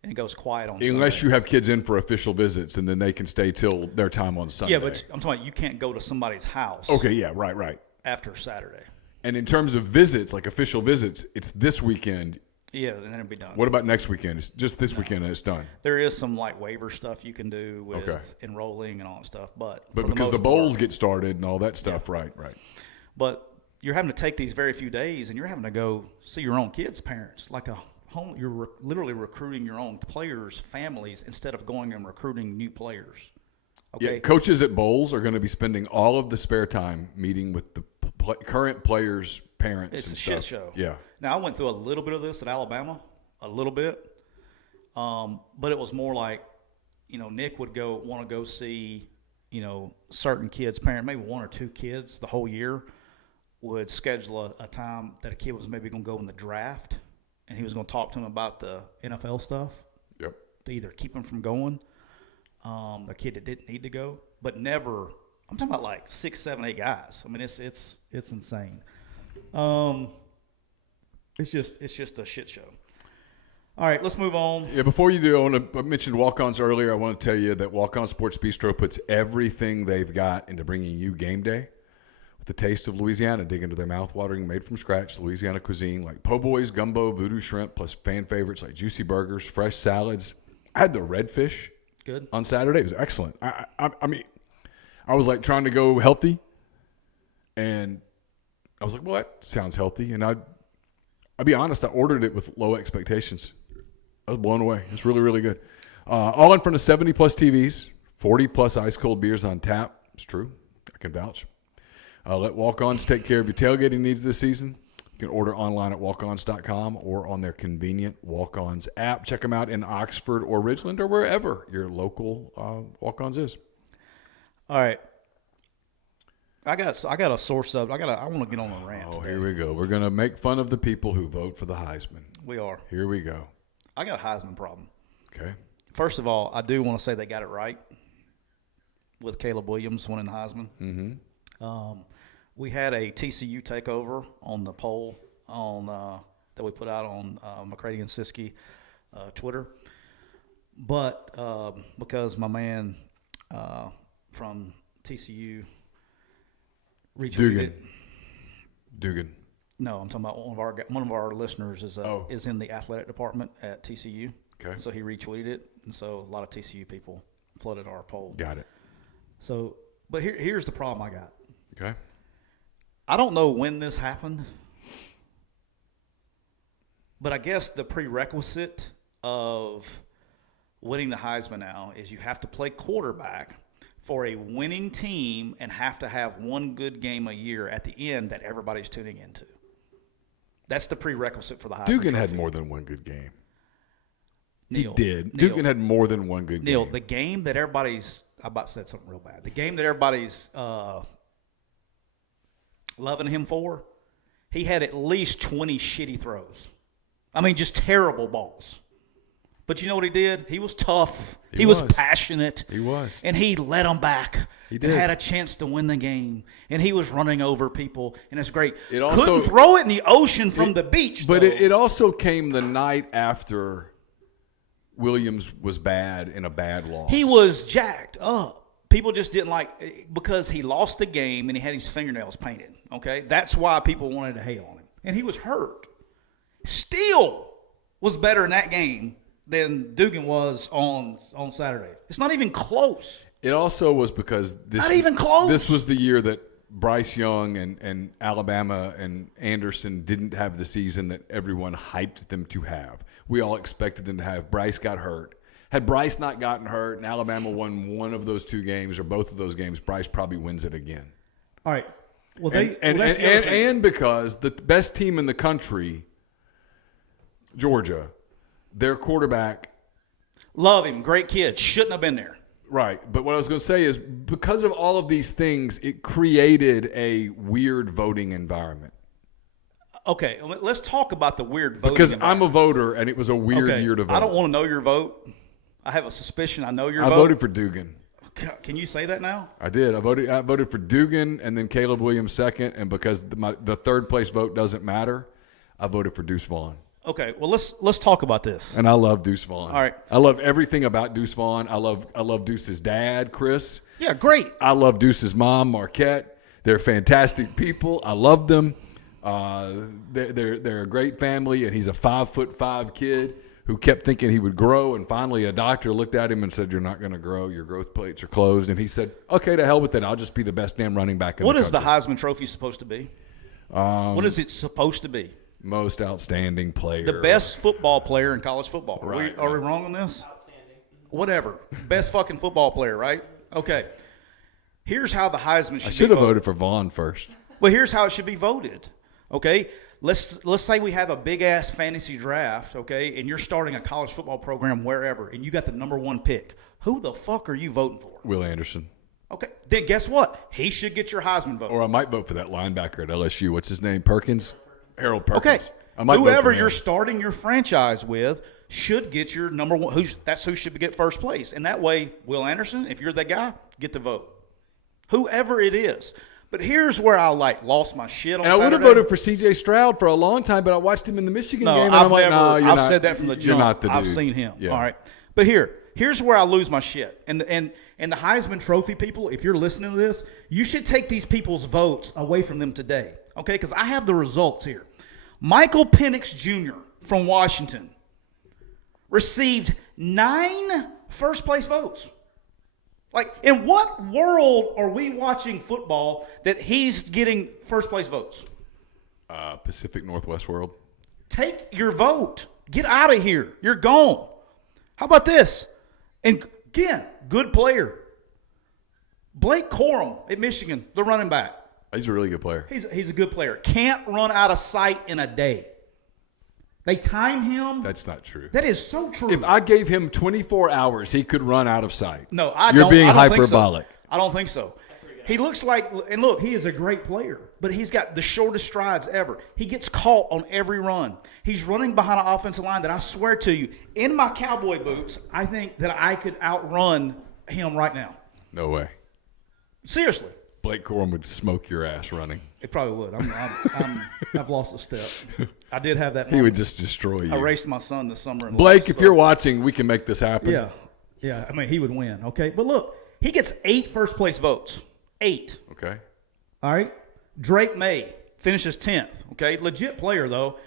and it goes quiet on Sunday. Unless you have kids in for official visits, and then they can stay till their time on Sunday. Yeah, but I'm talking about you can't go to somebody's house. Okay. Yeah. Right. After Saturday. And in terms of visits, like official visits, it's this weekend. Yeah, and then it'll be done. What about next weekend? It's just this weekend and it's done. There is some waiver stuff you can do with enrolling and all that stuff, but because the bowls get started and all that stuff, yeah. Right. But you're having to take these very few days, and you're having to go see your own kids' parents, like you're literally recruiting your own players' families instead of going and recruiting new players. Okay. Yeah, coaches at bowls are going to be spending all of the spare time meeting with the current players' parents. It's and a stuff. shit show. Yeah. Now, I went through a little bit of this at Alabama, a little bit, but it was more like, Nick would want to go see, certain kids' parent, maybe one or two kids the whole year, would schedule a time that a kid was maybe going to go in the draft, and he was going to talk to him about the NFL stuff. Yep. To either keep him from going, the kid that didn't need to go, but never. I'm talking about like 6, 7, 8 guys. I mean, it's insane. It's just a shit show. All right, let's move on. Yeah, before you do, I mentioned walk-ons earlier. I want to tell you that Walk-On Sports Bistro puts everything they've got into bringing you game day with the taste of Louisiana. Dig into their mouth-watering, made-from-scratch Louisiana cuisine like po' boys, gumbo, voodoo shrimp, plus fan favorites like juicy burgers, fresh salads. I had the redfish Good on Saturday. It was excellent. I mean, I was like trying to go healthy, and I was like, well, that sounds healthy. And I'll be honest, I ordered it with low expectations. I was blown away. It's really, really good. All in front of 70-plus TVs, 40-plus ice-cold beers on tap. It's true. I can vouch. Let Walk-Ons take care of your tailgating needs this season. You can order online at walkons.com or on their convenient Walk-Ons app. Check them out in Oxford or Ridgeland or wherever your local Walk-Ons is. All right. I got a sore subject. I want to get on a rant. Oh, today. here we go. We're going to make fun of the people who vote for the Heisman. We are. Here we go. I got a Heisman problem. Okay. First of all, I do want to say they got it right with Caleb Williams winning the Heisman. Mm-hmm. We had a TCU takeover on the poll that we put out on McCready and Siskey Twitter. But because my man from TCU retweeted Dugan. No, I'm talking about one of our listeners is in the athletic department at TCU. Okay. So he retweeted it, and so a lot of TCU people flooded our poll. Got it. So, but here's the problem I got. Okay. I don't know when this happened, but I guess the prerequisite of winning the Heisman now is you have to play quarterback for a winning team and have to have one good game a year at the end that everybody's tuning into. That's the prerequisite for the Heisman Dugan Trophy. had more than one good game. Neal, He did. Neal, Dugan had more than one good Neal, game. the game that everybody's – I about said something real bad. The game that everybody's loving him for, he had at least 20 shitty throws. I mean, just terrible balls. But you know what he did? He was tough. He was passionate. He was. And he led them back. He did. And had a chance to win the game. And he was running over people. And it's great. It also- Couldn't throw it in the ocean from the beach, But though. it also came the night after Williams was bad in a bad loss. He was jacked up. People just didn't like – because he lost the game and he had his fingernails painted, okay? That's why people wanted to hate on him. And he was hurt. Still was better in that game than Dugan was on Saturday. It's not even close. It also was because this Not even close. This was the year that Bryce Young and Alabama and Anderson didn't have the season that everyone hyped them to have. We all expected them to have. Bryce got hurt. Had Bryce not gotten hurt and Alabama won one of those two games or both of those games, Bryce probably wins it again. All right. Well, And because the best team in the country, Georgia, their quarterback. Love him. Great kid. Shouldn't have been there. Right. But what I was going to say is because of all of these things, it created a weird voting environment. Okay. Let's talk about the weird voting Because environment. I'm a voter, and it was a weird year to vote. I don't want to know your vote. I have a suspicion I know your I vote. voted for Dugan. Can you say that now? I did. I voted for Dugan and then Caleb Williams second, and because the third place vote doesn't matter, I voted for Deuce Vaughn. Okay, well let's talk about this. And I love Deuce Vaughn. All right. I love everything about Deuce Vaughn. I love Deuce's dad, Chris. Yeah, great. I love Deuce's mom, Marquette. They're fantastic people. I love them. They're a great family, and he's a 5'5" kid who kept thinking he would grow, and finally a doctor looked at him and said, "You're not going to grow. Your growth plates are closed." And he said, "Okay, to hell with it. I'll just be the best damn running back in What the is the country." Heisman Trophy supposed to be? What is it supposed to be? Most outstanding player. The best football player in college football. Right, Are we wrong on this? Outstanding. Whatever. Best fucking football player, right? Okay. Here's how the Heisman should I be should have voted. voted for Vaughn first. Well, here's how it should be voted. Okay? Let's say we have a big-ass fantasy draft, okay, and you're starting a college football program wherever, and you got the number one pick. Who the fuck are you voting for? Will Anderson. Okay, then guess what? He should get your Heisman vote. Or I might vote for that linebacker at LSU. What's his name? Perkins? Harold Perkins. Okay, I might vote for whoever him. you're starting your franchise with should get your number one. That's who should get first place. And that way, Will Anderson, if you're that guy, get the vote. Whoever it is. But here's where I lost my shit on And I would have Saturday. voted for C.J. Stroud for a long time, but I watched him in the Michigan No, game, and I've I'm like, never. no, you're I've not. said that from the jump. You're not the dude. I've seen him. Yeah. All right, but here's where I lose my shit. And the Heisman Trophy people, if you're listening to this, you should take these people's votes away from them today. Okay, because I have the results here. Michael Penix Jr. from Washington received 9 first-place votes. Like, in what world are we watching football that he's getting first-place votes? Pacific Northwest world. Take your vote. Get out of here. You're gone. How about this? And again, good player. Blake Corum at Michigan, the running back. He's a really good player. He's a good player. Can't run out of sight in a day. They time him. That's not true. That is so true. If I gave him 24 hours, he could run out of sight. No, I You're don't. being I don't think so. hyperbolic. I don't think so. He looks like, and look, he is a great player, but he's got the shortest strides ever. He gets caught on every run. He's running behind an offensive line that I swear to you, in my cowboy boots, I think that I could outrun him right now. No way. Seriously. Blake Corum would smoke your ass running. It probably would. I've lost a step. I did have that moment. He would just destroy you. I raced my son this summer. And Blake, lost, if so- you're watching, we can make this happen. Yeah. I mean, he would win. Okay, but look, he gets 8 first place votes. 8. Okay. All right. Drake May finishes 10th. Okay, legit player though,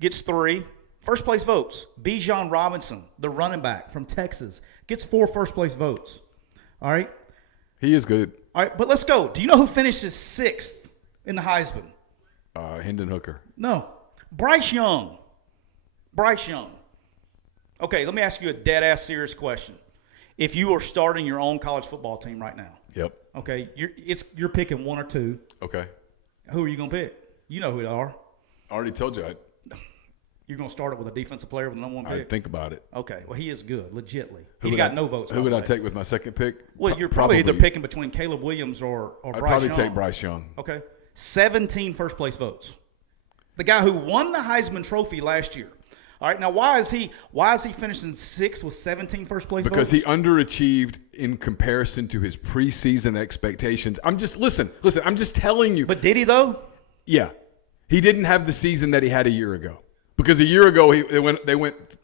gets 3 first place votes. Bijan Robinson, the running back from Texas, gets 4 first place votes. All right. He is good. All right, but let's go. Do you know who finishes 6th in the Heisman? Hendon Hooker. No. Bryce Young. Bryce Young. Okay, let me ask you a dead-ass serious question. If you were starting your own college football team right now, Yep. okay, you're picking 1 or 2. Okay. Who are you going to pick? You know who they are. I already told you You're going to start it with a defensive player with the number 1 pick? I'd think about it. Okay, well, he is good, legitly. Who He would got I- no votes. Who by would the I way. take with my second pick? Well, you're probably either picking between Caleb Williams or I'd Bryce probably Young. take Bryce Young. Okay. 17 first place votes. The guy who won the Heisman Trophy last year. All right, now why is he finishing 6th with 17 first place Because votes? he underachieved in comparison to his preseason expectations. I'm just listen, I'm just telling you. But did he though? Yeah. He didn't have the season that he had a year ago. Because a year ago they went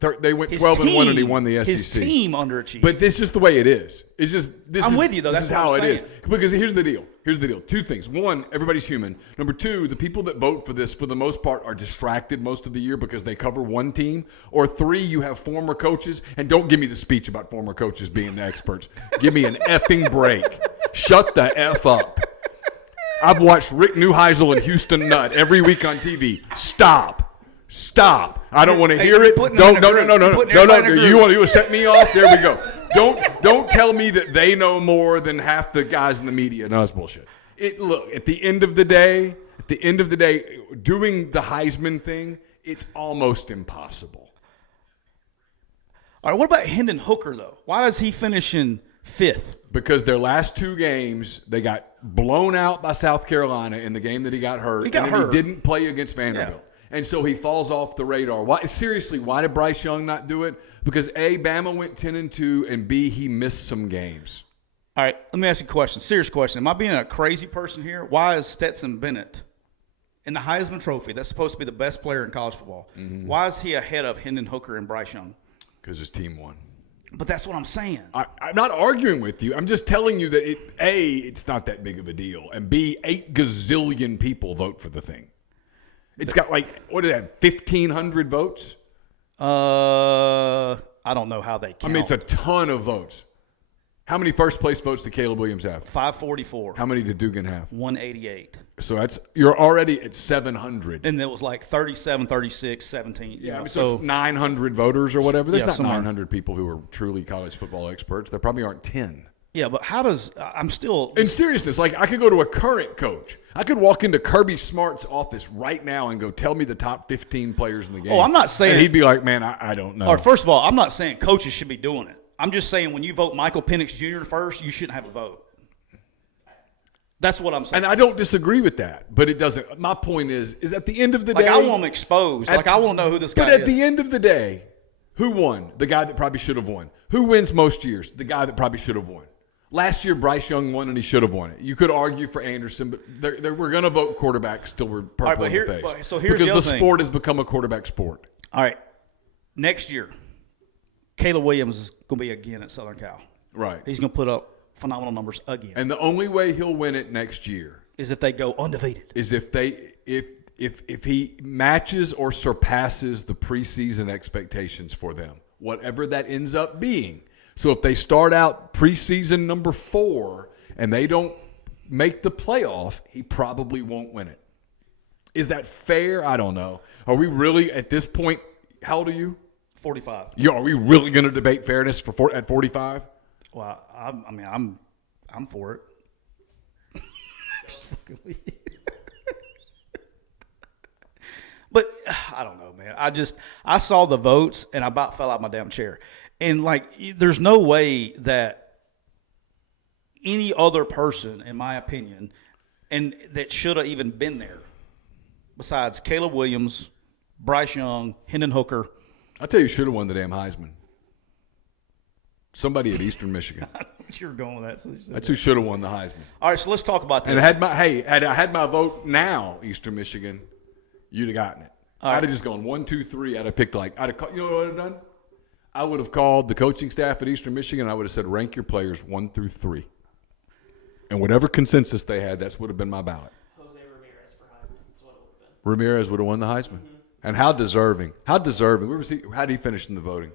12-1 and he won the SEC. His team underachieved. But this is just the way it is. It's just I'm with you, though. This That's is what how I'm it is. saying. Because here's the deal. 2 things. 1, everybody's human. Number 2, the people that vote for this, for the most part, are distracted most of the year because they cover one team. Or 3, you have former coaches. And don't give me the speech about former coaches being the experts. Give me an effing break. Shut the F up. I've watched Rick Neuheisel and Houston Nutt every week on TV. Stop. I don't want to hear it. putting No. them in a group. You're putting everybody in a You group. want to set me off? There we go. Don't tell me that they know more than half the guys in the media. No, it's bullshit. Look, at the end of the day, doing the Heisman thing, it's almost impossible. All right, what about Hendon Hooker though? Why does he finish in 5th? Because their last 2 games, they got blown out by South Carolina in the game that he got hurt. He got and then hurt. He didn't play against Vanderbilt. And so he falls off the radar. Why did Bryce Young not do it? Because A, Bama went 10-2, and B, he missed some games. All right, let me ask you a question. Serious question. Am I being a crazy person here? Why is Stetson Bennett in the Heisman Trophy, that's supposed to be the best player in college football, why is he ahead of Hendon Hooker and Bryce Young? Because his team won. But that's what I'm saying. I'm not arguing with you. I'm just telling you that, A, it's not that big of a deal, and B, 8 gazillion people vote for the thing. It's got what did it have, 1,500 votes? I don't know how they count. I mean, it's a ton of votes. How many first place votes did Caleb Williams have? 544. How many did Dugan have? 188. So you're already at 700. And it was like 37, 36, 17. Yeah, so it's 900 voters or whatever. There's Yeah, not somewhere. 900 people who are truly college football experts. There probably aren't 10. Yeah, but how does I'm still In seriousness, I could go to a current coach. I could walk into Kirby Smart's office right now and go, tell me the top 15 players in the game. Oh, I'm not saying- And he'd be like, man, I don't know. Or first of all, I'm not saying coaches should be doing it. I'm just saying when you vote Michael Penix Jr. first, you shouldn't have a vote. That's what I'm saying. And I don't disagree with that, but it doesn't. My point is at the end of the day. I want them exposed. I want to know who this guy But at is. the end of the day, who won? The guy that probably should have won. Who wins most years? The guy that probably should have won. Last year, Bryce Young won, and he should have won it. You could argue for Anderson, but we're going to vote quarterbacks till we're purple in the face. So here's because the other thing. sport has become a quarterback sport. All right. Next year, Caleb Williams is going to be again at Southern Cal. Right. He's going to put up phenomenal numbers again. And the only way he'll win it next year is if they go undefeated. is if he matches or surpasses the preseason expectations for them, whatever that ends up being. So if they start out preseason number 4 and they don't make the playoff, he probably won't win it. Is that fair? I don't know. Are we really at this point? How old are you? 45. Are we really going to debate fairness at 45? Well, I'm for it. But I don't know, man. I saw the votes and I about fell out my damn chair. And there's no way that any other person, in my opinion, and that should have even been there, besides Caleb Williams, Bryce Young, Hendon Hooker. I tell you, should have won the damn Heisman. Somebody at Eastern Michigan. I know what you were going with that. So That's who should have won the Heisman. all right, so let's talk about this. And had I had my vote now, Eastern Michigan, you'd have gotten it. I'd have just gone 1, 2, 3. I'd have picked you know what I'd have done? I would have called the coaching staff at Eastern Michigan. And I would have said, rank your players 1 through 3. And whatever consensus they had, that's would have been my ballot. Jose Ramirez for Heisman. Ramirez would have won the Heisman. And how deserving. How deserving. Where was he? How did he finish in the voting?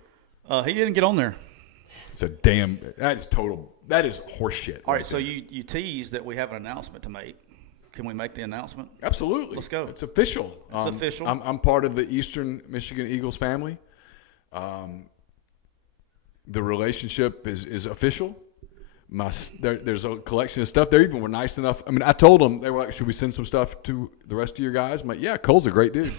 He didn't get on there. It's that is horseshit. All right, so you teased that we have an announcement to make. Can we make the announcement? Absolutely. Let's go. It's official. It's official. I'm part of the Eastern Michigan Eagles family. The relationship is official. There's a collection of stuff. They even were nice enough. I mean, I told them, they were like, should we send some stuff to the rest of your guys? I'm like, yeah, Cole's a great dude.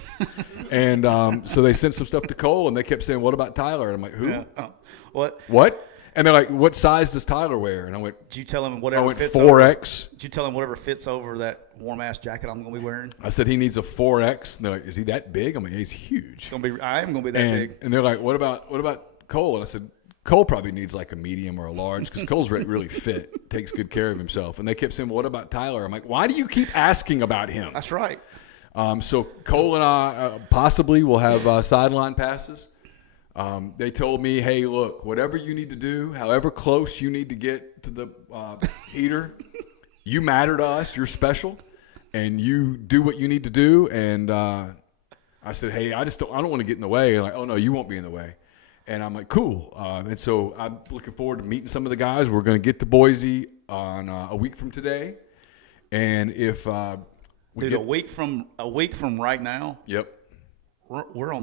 And so they sent some stuff to Cole, and they kept saying, what about Tyler? And I'm like, who? Yeah. Oh. What? What? And they're like, what size does Tyler wear? And I went, Did you tell him whatever fits 4X. Did you tell him whatever fits over that warm-ass jacket I'm going to be wearing? I said, he needs a 4X. And they're like, is he that big? I'm like, yeah, he's huge. I am going to be that big. And they're like, what about Cole? And I said, Cole probably needs like a medium or a large because Cole's really fit, takes good care of himself. And they kept saying, well, what about Tyler? I'm like, why do you keep asking about him? That's right. So Cole and I possibly will have sideline passes. They told me, hey, look, whatever you need to do, however close you need to get to the heater, you matter to us. You're special, and you do what you need to do. And I said, hey, I don't want to get in the way. And like, oh, no, you won't be in the way. And I'm like, cool. And so I'm looking forward to meeting some of the guys. We're going to get to Boise on a week from today. And if a week from right now. Yep. We're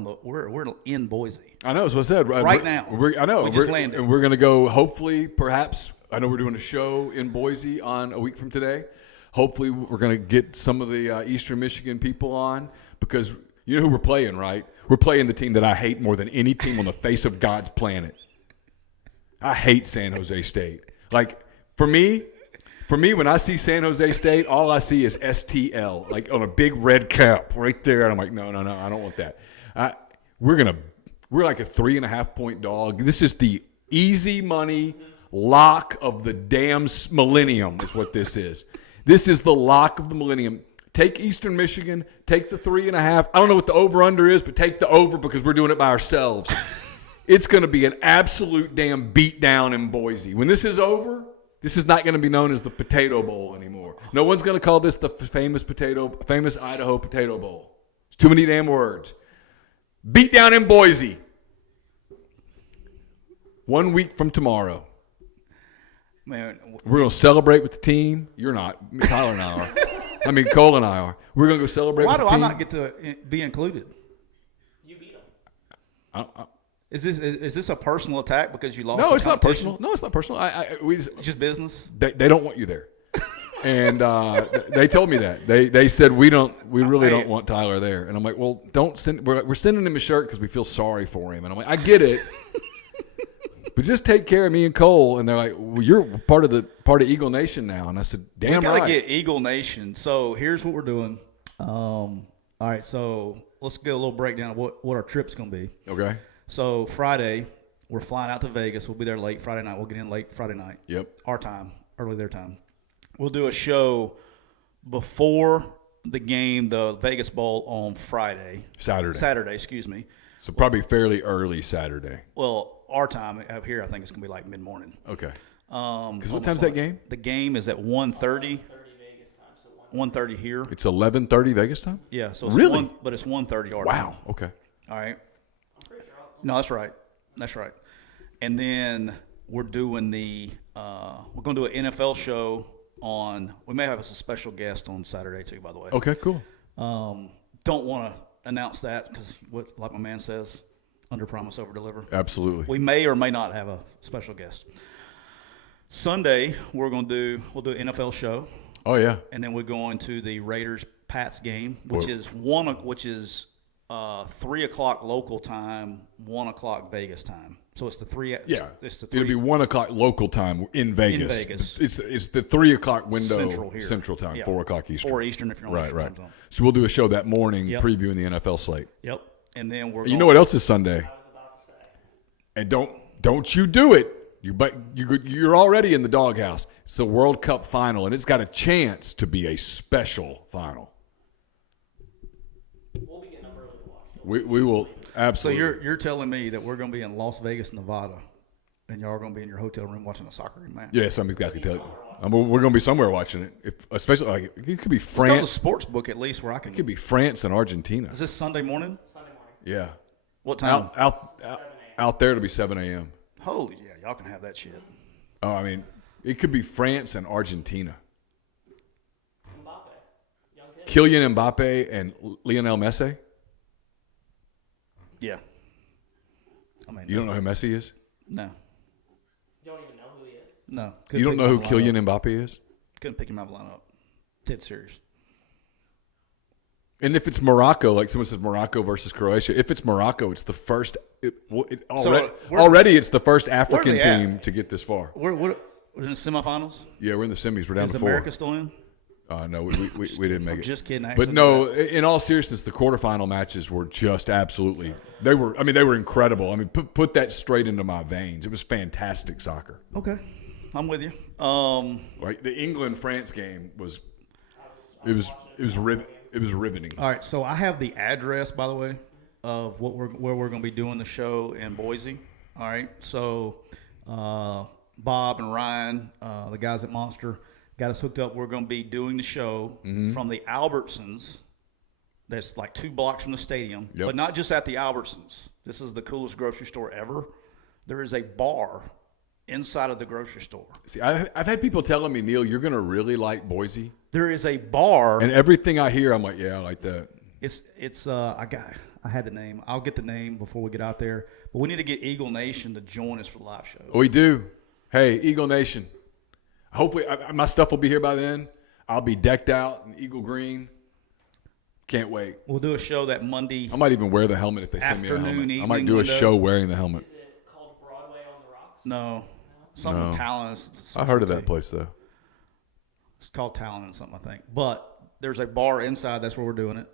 in Boise. I know. That's what I said. Right now. I know. We just landed. And we're going to go, hopefully, perhaps, I know we're doing a show in Boise on a week from today. Hopefully, we're going to get some of the Eastern Michigan people on because you know who we're playing, right? We're playing the team that I hate more than any team on the face of God's planet. I hate San Jose State. Like, for me, when I see San Jose State, all I see is STL, like on a big red cap right there. And I'm like, no, I don't want that. We're like a 3.5-point dog. This is the easy money lock of the damn millennium is what this is. This is the lock of the millennium. Take Eastern Michigan, take the 3.5. I don't know what the over-under is, but take the over because we're doing it by ourselves. It's going to be an absolute damn beatdown in Boise. When this is over, this is not going to be known as the Potato Bowl anymore. No one's going to call this the famous Idaho Potato Bowl. It's too many damn words. Beatdown in Boise. 1 week from tomorrow. Man, we're going to celebrate with the team. You're not. Tyler and I are. I mean, Cole and I are. We're going to go celebrate with the team. Why do I not get to be included? You beat them. Is this a personal attack because you lost? No, it's not personal. No, it's not personal. We just business. They don't want you there, and they told me that. They said we really don't want Tyler there, and I'm like, well, don't send. We're sending him a shirt because we feel sorry for him, and I'm like, I get it. But just take care of me and Cole. And they're like, well, you're part of Eagle Nation now. And I said, damn right. We got to get Eagle Nation. So here's what we're doing. All right, so let's get a little breakdown of what our trip's going to be. Okay. So Friday, we're flying out to Vegas. We'll be there late Friday night. We'll get in late Friday night. Yep. Our time, early their time. We'll do a show before the game, the Vegas Bowl on Saturday, excuse me. So probably fairly early Saturday. Well, our time out here, I think it's going to be like mid-morning. Okay. Because what time's that game? The game is at 1:30. 1:30 Vegas time, so 1:30 here. It's 11:30 Vegas time? Yeah. So it's really? But it's 1:30 our time. Wow. Okay. All right. No, that's right. And then we're doing we're going to do an NFL show we may have a special guest on Saturday too, by the way. Okay, cool. Don't want to announce that because like my man says, under promise, over deliver. Absolutely. We may or may not have a special guest. Sunday, we'll do an NFL show. Oh yeah. And then we're going to the Raiders-Pats game, which is 3 o'clock local time, 1 o'clock Vegas time. So it's the 3. Yeah. It'll be 1 o'clock local time in Vegas. It's the 3 o'clock window Central time, yeah. 4 o'clock Eastern. 4 Eastern if you're on right. So we'll do a show that morning previewing the NFL slate. Yep. And then You know what else is Sunday? I was about to say. And don't you do it. You're already in the doghouse. It's the World Cup final, and it's got a chance to be a special final. We'll be getting up early to watch. We will absolutely. So you're telling me that we're going to be in Las Vegas, Nevada, and y'all are going to be in your hotel room watching a soccer match? Yes, I'm exactly telling you. I mean, we're going to be somewhere watching it. Especially like it could be Let's go to the France. sports book at least where I can. It could be France and Argentina. Is this Sunday morning? Sunday morning. Yeah. What time? Out there to be 7 a.m. Holy yeah, y'all can have that shit. Oh, I mean, it could be France and Argentina. Mbappe, young kid. Kylian Mbappe and Lionel Messi. Yeah. I mean, You don't know who Messi is? No, You don't even know who he is. no. You don't know who Kylian Mbappe is? Couldn't pick him out of the lineup. Dead serious. And if it's Morocco, like someone says Morocco versus Croatia, if it's Morocco, it's the first. Already it's the first African they at? team to get this far. We're in the semifinals. Yeah, we're in the semis. We're down Is to 4. America still in? No, we didn't make it. Just kidding. I But actually no, knew that. in all seriousness, the quarterfinal matches were just absolutely. They were incredible. I mean, put that straight into my veins. It was fantastic soccer. Okay, I'm with you. Right, the England-France game was. It was riveting. All right, so I have the address, by the way, of where we're going to be doing the show in Boise. All right, so Bob and Ryan, the guys at Monster, got us hooked up. We're going to be doing the show from the Albertsons. That's like 2 blocks from the stadium, Yep. but not just at the Albertsons. This is the coolest grocery store ever. There is a bar inside of the grocery store. See, I've had people telling me, Neal, you're going to really like Boise. There is a bar. And everything I hear, I'm like, yeah, I like that. I had the name. I'll get the name before we get out there. But we need to get Eagle Nation to join us for the live shows. We do. Hey, Eagle Nation. Hopefully, my stuff will be here by then. I'll be decked out in Eagle Green. Can't wait. We'll do a show that Monday. I might even wear the helmet if they send me a Afternoon, helmet. I might evening do a window. show wearing the helmet. Is it called Broadway on the Rocks? No. Something No. Talon. I heard of that place, though. It's called Talon and something, I think. But there's a bar inside. That's where we're doing it.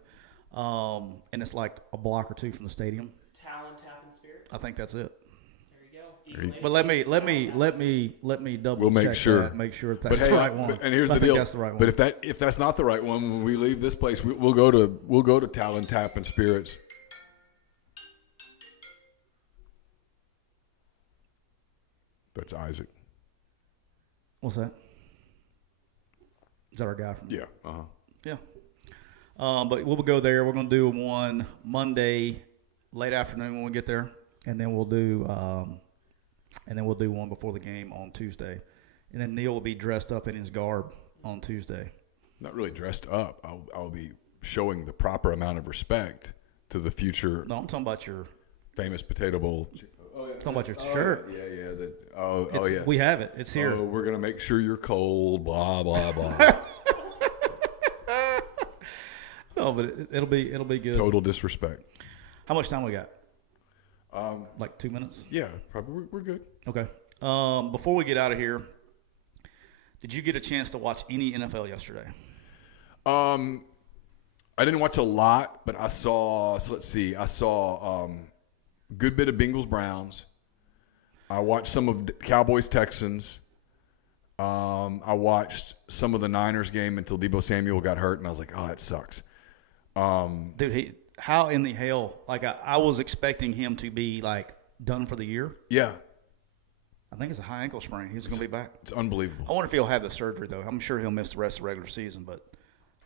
And it's like a block or 2 from the stadium. Talon Tap and Spirits. I think that's it. There you go. But let me double We'll make check sure. that, make sure But that's hey, the right one. and here's But the I think deal. that's the right one. But if that's not the right one, when we leave this place, we'll go to Talon Tap and Spirits. That's Isaac. What's that? Is that our guy from? Yeah. Uh-huh. Yeah. But we'll go there. We're going to do one Monday late afternoon when we get there, and then we'll do one before the game on Tuesday, and then Neal will be dressed up in his garb on Tuesday. Not really dressed up. I'll be showing the proper amount of respect to the future No, I'm talking about your famous potato bowl. talking about your shirt. Yeah. Yes. We have it. It's here. Oh, we're gonna make sure you're cold. Blah blah blah. No, but it'll be good. Total disrespect. How much time we got? Like 2 minutes. Yeah, probably we're good. Okay. Before we get out of here, did you get a chance to watch any NFL yesterday? I didn't watch a lot, but I saw. So let's see. I saw good bit of Bengals Browns. I watched some of Cowboys Texans. I watched some of the Niners game until Deebo Samuel got hurt, and I was like, oh, that sucks. Dude, how in the hell? Like, I was expecting him to be, like, done for the year. Yeah, I think it's a high ankle sprain. He's going to be back. it's unbelievable. I wonder if he'll have the surgery, though. I'm sure he'll miss the rest of the regular season. But,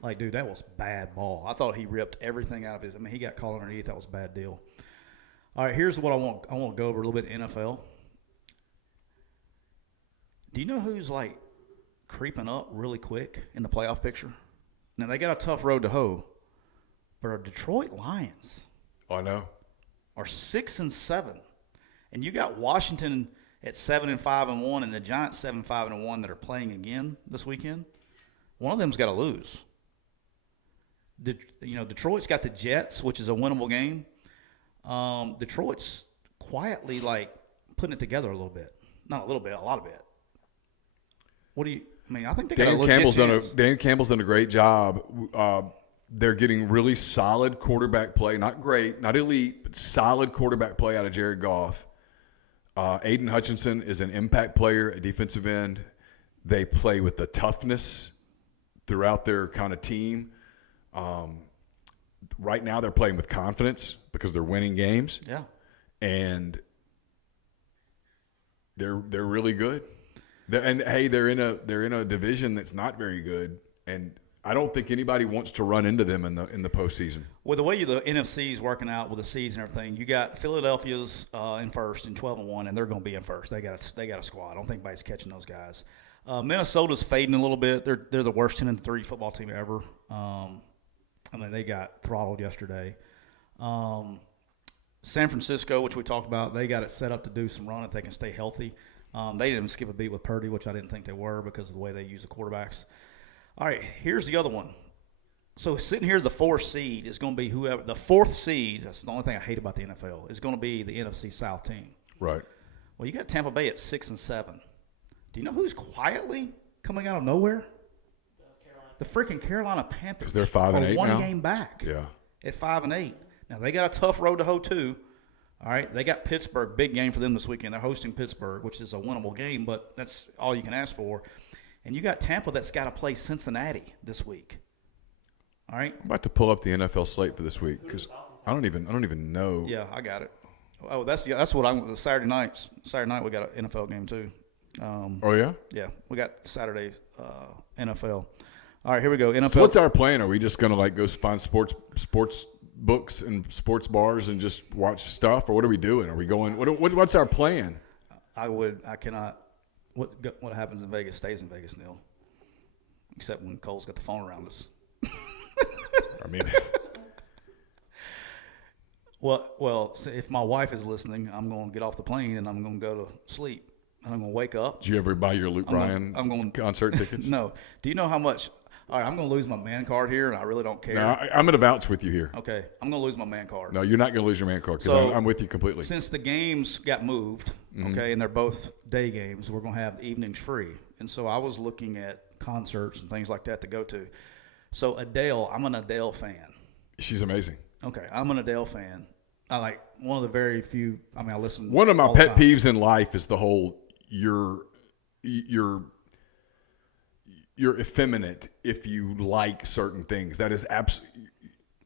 like, dude, that was bad ball. I thought he ripped everything out of his – I mean, he got caught underneath. That was a bad deal. All right, here's what I want. I want to go over a little bit NFL. Do you know who's, like, creeping up really quick in the playoff picture? Now, they got a tough road to hoe. But our Detroit Lions I know. are 6-7, and you got Washington at 7-5-1, and the Giants 7-5-1 that are playing again this weekend. One of them's got to lose. Detroit's got the Jets, which is a winnable game. Detroit's quietly like putting it together a little bit, not a little bit, a lot of it. What do you? I mean, I think they got a legit chance. Dan Campbell's done a great job. They're getting really solid quarterback play. Not great, not elite, but solid quarterback play out of Jared Goff. Aiden Hutchinson is an impact player at defensive end. They play with the toughness throughout their kind of team. Right now they're playing with confidence because they're winning games. Yeah. And they're really good. They're in a division that's not very good, and I don't think anybody wants to run into them in the postseason. Well, the way the NFC is working out with the seeds and everything, you got Philadelphia's in first and 12-1, and they're going to be in first. They got a squad. I don't think anybody's catching those guys. Minnesota's fading a little bit. They're the worst 10-3 football team ever. They got throttled yesterday. San Francisco, which we talked about, they got it set up to do some run if they can stay healthy. They didn't even skip a beat with Purdy, which I didn't think they were because of the way they use the quarterbacks. All right, here's the other one. So sitting here, the fourth seed is going to be whoever. The fourth seed, that's the only thing I hate about the NFL, is going to be the NFC South team. Right. Well, you got Tampa Bay at 6-7. Do you know who's quietly coming out of nowhere? The freaking Carolina Panthers. Because they're 5-8 one now? game back. Yeah. At 5-8. Now, they got a tough road to hoe, too. All right, they got Pittsburgh, big game for them this weekend. They're hosting Pittsburgh, which is a winnable game, but that's all you can ask for. And you got Tampa that's got to play Cincinnati this week. All right. I'm about to pull up the NFL slate for this week because I don't even know. Yeah, I got it. Oh, that's what I'm. Saturday night we got an NFL game too. Oh yeah. Yeah, we got Saturday NFL. All right, here we go. NFL. So what's our plan? Are we just gonna go find sports books and sports bars and just watch stuff, or what are we doing? Are we going? What's our plan? I cannot. What happens in Vegas stays in Vegas, Neal. Except when Cole's got the phone around us. I mean, well, if my wife is listening, I'm going to get off the plane and I'm going to go to sleep. And I'm going to wake up. Did you ever buy your Luke Bryan concert tickets? No. Do you know how much? All right, I'm going to lose my man card here, and I really don't care. No, I'm going to vouch with you here. Okay, I'm going to lose my man card. No, you're not going to lose your man card because I'm with you completely. Since the games got moved, okay, and they're both day games, we're going to have evenings free. And so I was looking at concerts and things like that to go to. So Adele, I'm an Adele fan. She's amazing. Okay, I'm an Adele fan. I like one of the very few. I mean, I listen. One of my pet peeves in life is the whole you're effeminate if you like certain things. That is absolutely.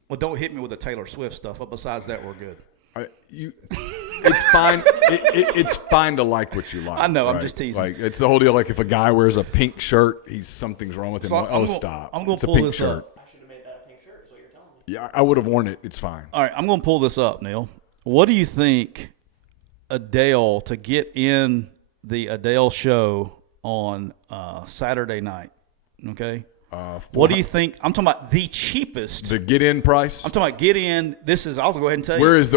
Well, don't hit me with the Taylor Swift stuff. But besides that, we're good. It's fine. It's fine to like what you like. I know. Right? I'm just teasing. Like it's the whole deal. Like if a guy wears a pink shirt, something's wrong with him. So stop. I'm going it's to a pull pink this shirt. up. I should have made that a pink shirt, is what you're telling me. Yeah, I would have worn it. It's fine. All right, I'm going to pull this up, Neal. What do you think Adele to get in the Adele show on Saturday night? Okay. What do you think? I'm talking about the cheapest. The get-in price. I'm talking about get in. This is. I'll go ahead and tell you. Where's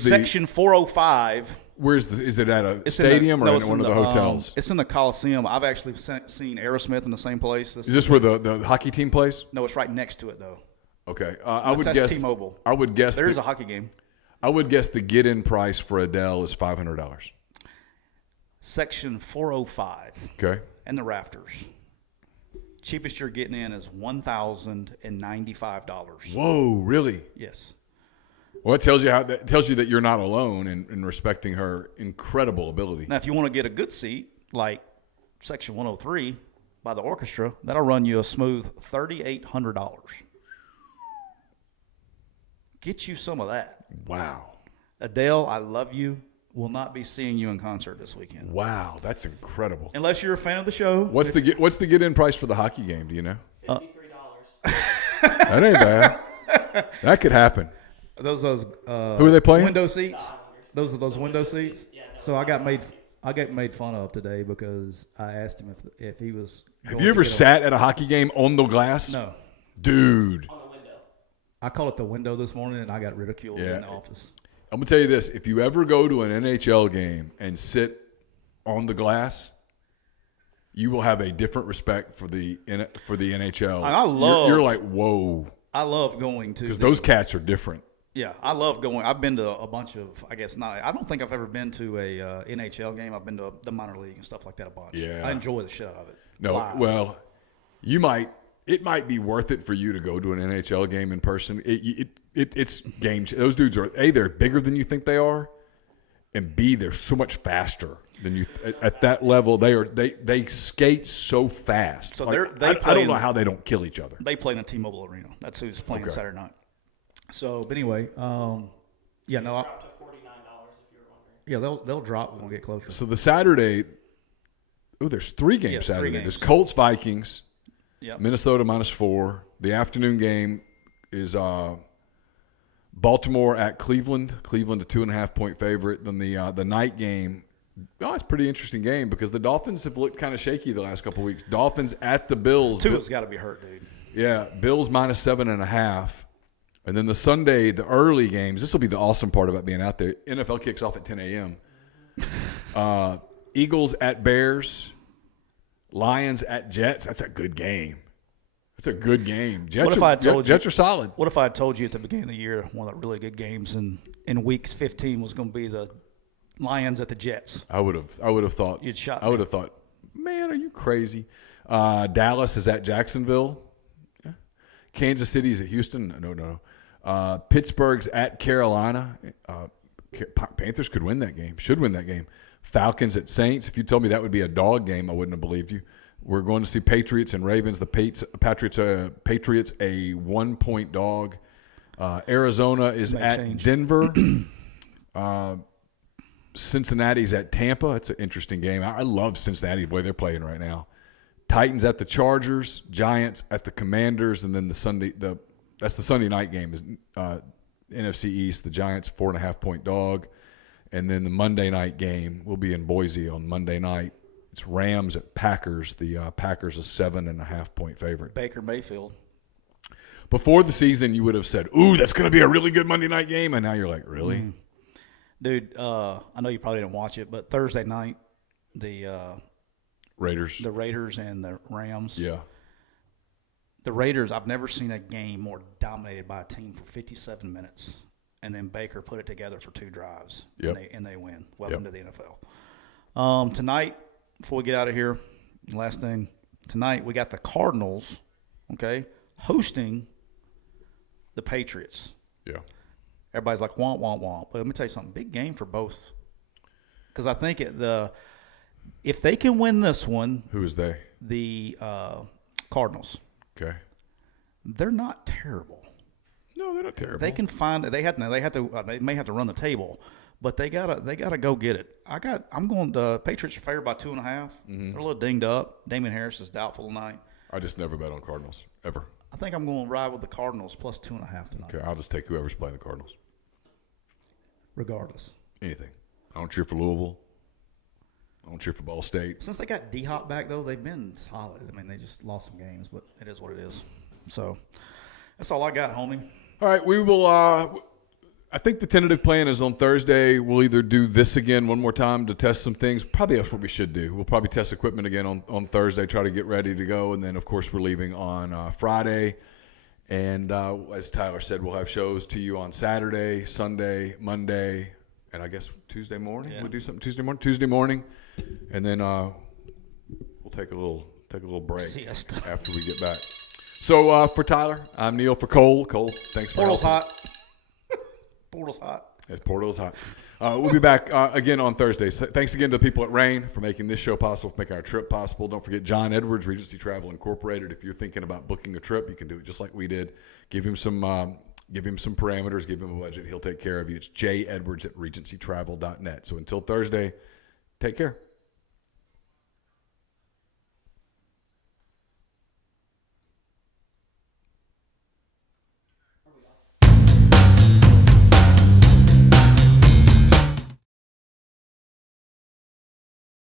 section 405? Is it at a stadium or in one of the hotels? It's in the Coliseum. I've actually seen Aerosmith in the same place. Is this where the hockey team plays? No, it's right next to it though. Okay, I would That's guess T-Mobile. I would guess there's a hockey game. I would guess the get-in price for Adele is $500. Section 405. Okay. And the rafters. Cheapest you're getting in is $1,095. Whoa, really? Yes. Well, it tells you that you're not alone in respecting her incredible ability. Now, if you want to get a good seat, like Section 103 by the orchestra, that'll run you a smooth $3,800. Get you some of that. Wow. Adele, I love you. Will not be seeing you in concert this weekend. Wow, that's incredible. Unless you're a fan of the show. What's the get-in price for the hockey game? Do you know? $53. That ain't bad. That could happen. Those who are they playing? Window seats. Those are those window seats. Yeah, no, so I got made fun of today because I asked him if he was. Have you ever sat at a hockey game on the glass? No, dude. On the window. I called it the window this morning, and I got ridiculed in the office. I'm gonna tell you this: if you ever go to an NHL game and sit on the glass, you will have a different respect for the NHL. I love. You're like, whoa. I love going to because those cats are different. Yeah, I love going. I've been to a bunch of. I guess not. I don't think I've ever been to a NHL game. I've been to the minor league and stuff like that a bunch. Yeah, I enjoy the shit out of it. No, live. Well, it might be worth it for you to go to an NHL game in person. It's games. Those dudes are they're bigger than you think they are, and B, they're so much faster than you at that level. They skate so fast. So I don't know how they don't kill each other. They play in a T-Mobile arena. That's who's playing Saturday night. So, but anyway, yeah, no, Dropped to $49 if you were wondering. yeah, they'll drop when we get closer. So the Saturday there's 3 games Yes, Saturday. 3 games. There's Colts Vikings, Yep. Minnesota -4. The afternoon game is Baltimore at Cleveland. Cleveland a 2.5-point favorite. Then the night game. Oh, it's a pretty interesting game because the Dolphins have looked kind of shaky the last couple of weeks. Dolphins at the Bills. Tua's got to be hurt, dude. Yeah, Bills -7.5. And then the Sunday, the early games. This will be the awesome part about being out there. NFL kicks off at 10 a.m. Eagles at Bears. Lions at Jets. That's a good game. That's a good game. Jets are solid. What if I had told you at the beginning of the year one of the really good games in weeks 15 was going to be the Lions at the Jets? I would have thought. You'd shot I would have thought, man, are you crazy? Dallas is at Jacksonville. Yeah. Kansas City is at Houston. No. Pittsburgh's at Carolina. Panthers could win that game. Should win that game. Falcons at Saints. If you told me that would be a dog game, I wouldn't have believed you. We're going to see Patriots and Ravens. The Patriots a 1-point dog. Arizona is at Denver. Cincinnati's at Tampa. It's an interesting game. I love Cincinnati, the way they're playing right now. Titans at the Chargers. Giants at the Commanders. And then that's the Sunday night game is NFC East. The Giants 4.5-point dog. And then the Monday night game will be in Boise on Monday night. It's Rams at Packers. The Packers a 7.5-point favorite. Baker Mayfield. Before the season, you would have said, "Ooh, that's going to be a really good Monday night game," and now you're like, "Really?" Mm-hmm. Dude, I know you probably didn't watch it, but Thursday night, the Raiders and the Rams. Yeah. The Raiders, I've never seen a game more dominated by a team for 57 minutes, and then Baker put it together for 2 drives, Yep. and they win. Welcome to the NFL. Tonight, before we get out of here, last thing, tonight we got the Cardinals, hosting the Patriots. Yeah. Everybody's like, womp, womp, womp. But let me tell you something, big game for both. Because I think if they can win this one. Who is they? The Cardinals. Okay. They're not terrible. No, they're not terrible. They can find. They may have to run the table, but they gotta go get it. I'm going. The Patriots are favored by 2.5. Mm-hmm. They're a little dinged up. Damian Harris is doubtful tonight. I just never bet on Cardinals ever. I think I'm going to ride with the Cardinals plus 2.5 tonight. Okay, I'll just take whoever's playing the Cardinals. Regardless. Anything. I don't cheer for Louisville. I don't cheer for Ball State. Since they got D-Hop back, though, they've been solid. I mean, they just lost some games, but it is what it is. So that's all I got, homie. All right, we will I think the tentative plan is on Thursday. We'll either do this again one more time to test some things. Probably that's what we should do. We'll probably test equipment again on Thursday, try to get ready to go. And then, of course, we're leaving on Friday. And as Tyler said, we'll have shows to you on Saturday, Sunday, Monday, and I guess Tuesday morning. Yeah. We'll do something Tuesday morning. And then we'll take a little break after we get back. So for Tyler, I'm Neal. For Cole, thanks for Portal's helping. hot. Portal's hot. Yes, Portal's hot. We'll be back again on Thursday. So thanks again to the people at Rain for making this show possible, for making our trip possible. Don't forget John Edwards, Regency Travel Incorporated. If you're thinking about booking a trip, you can do it just like we did. Give him some parameters, give him a budget. He'll take care of you. It's jedwards@regencytravel.net. So until Thursday, take care.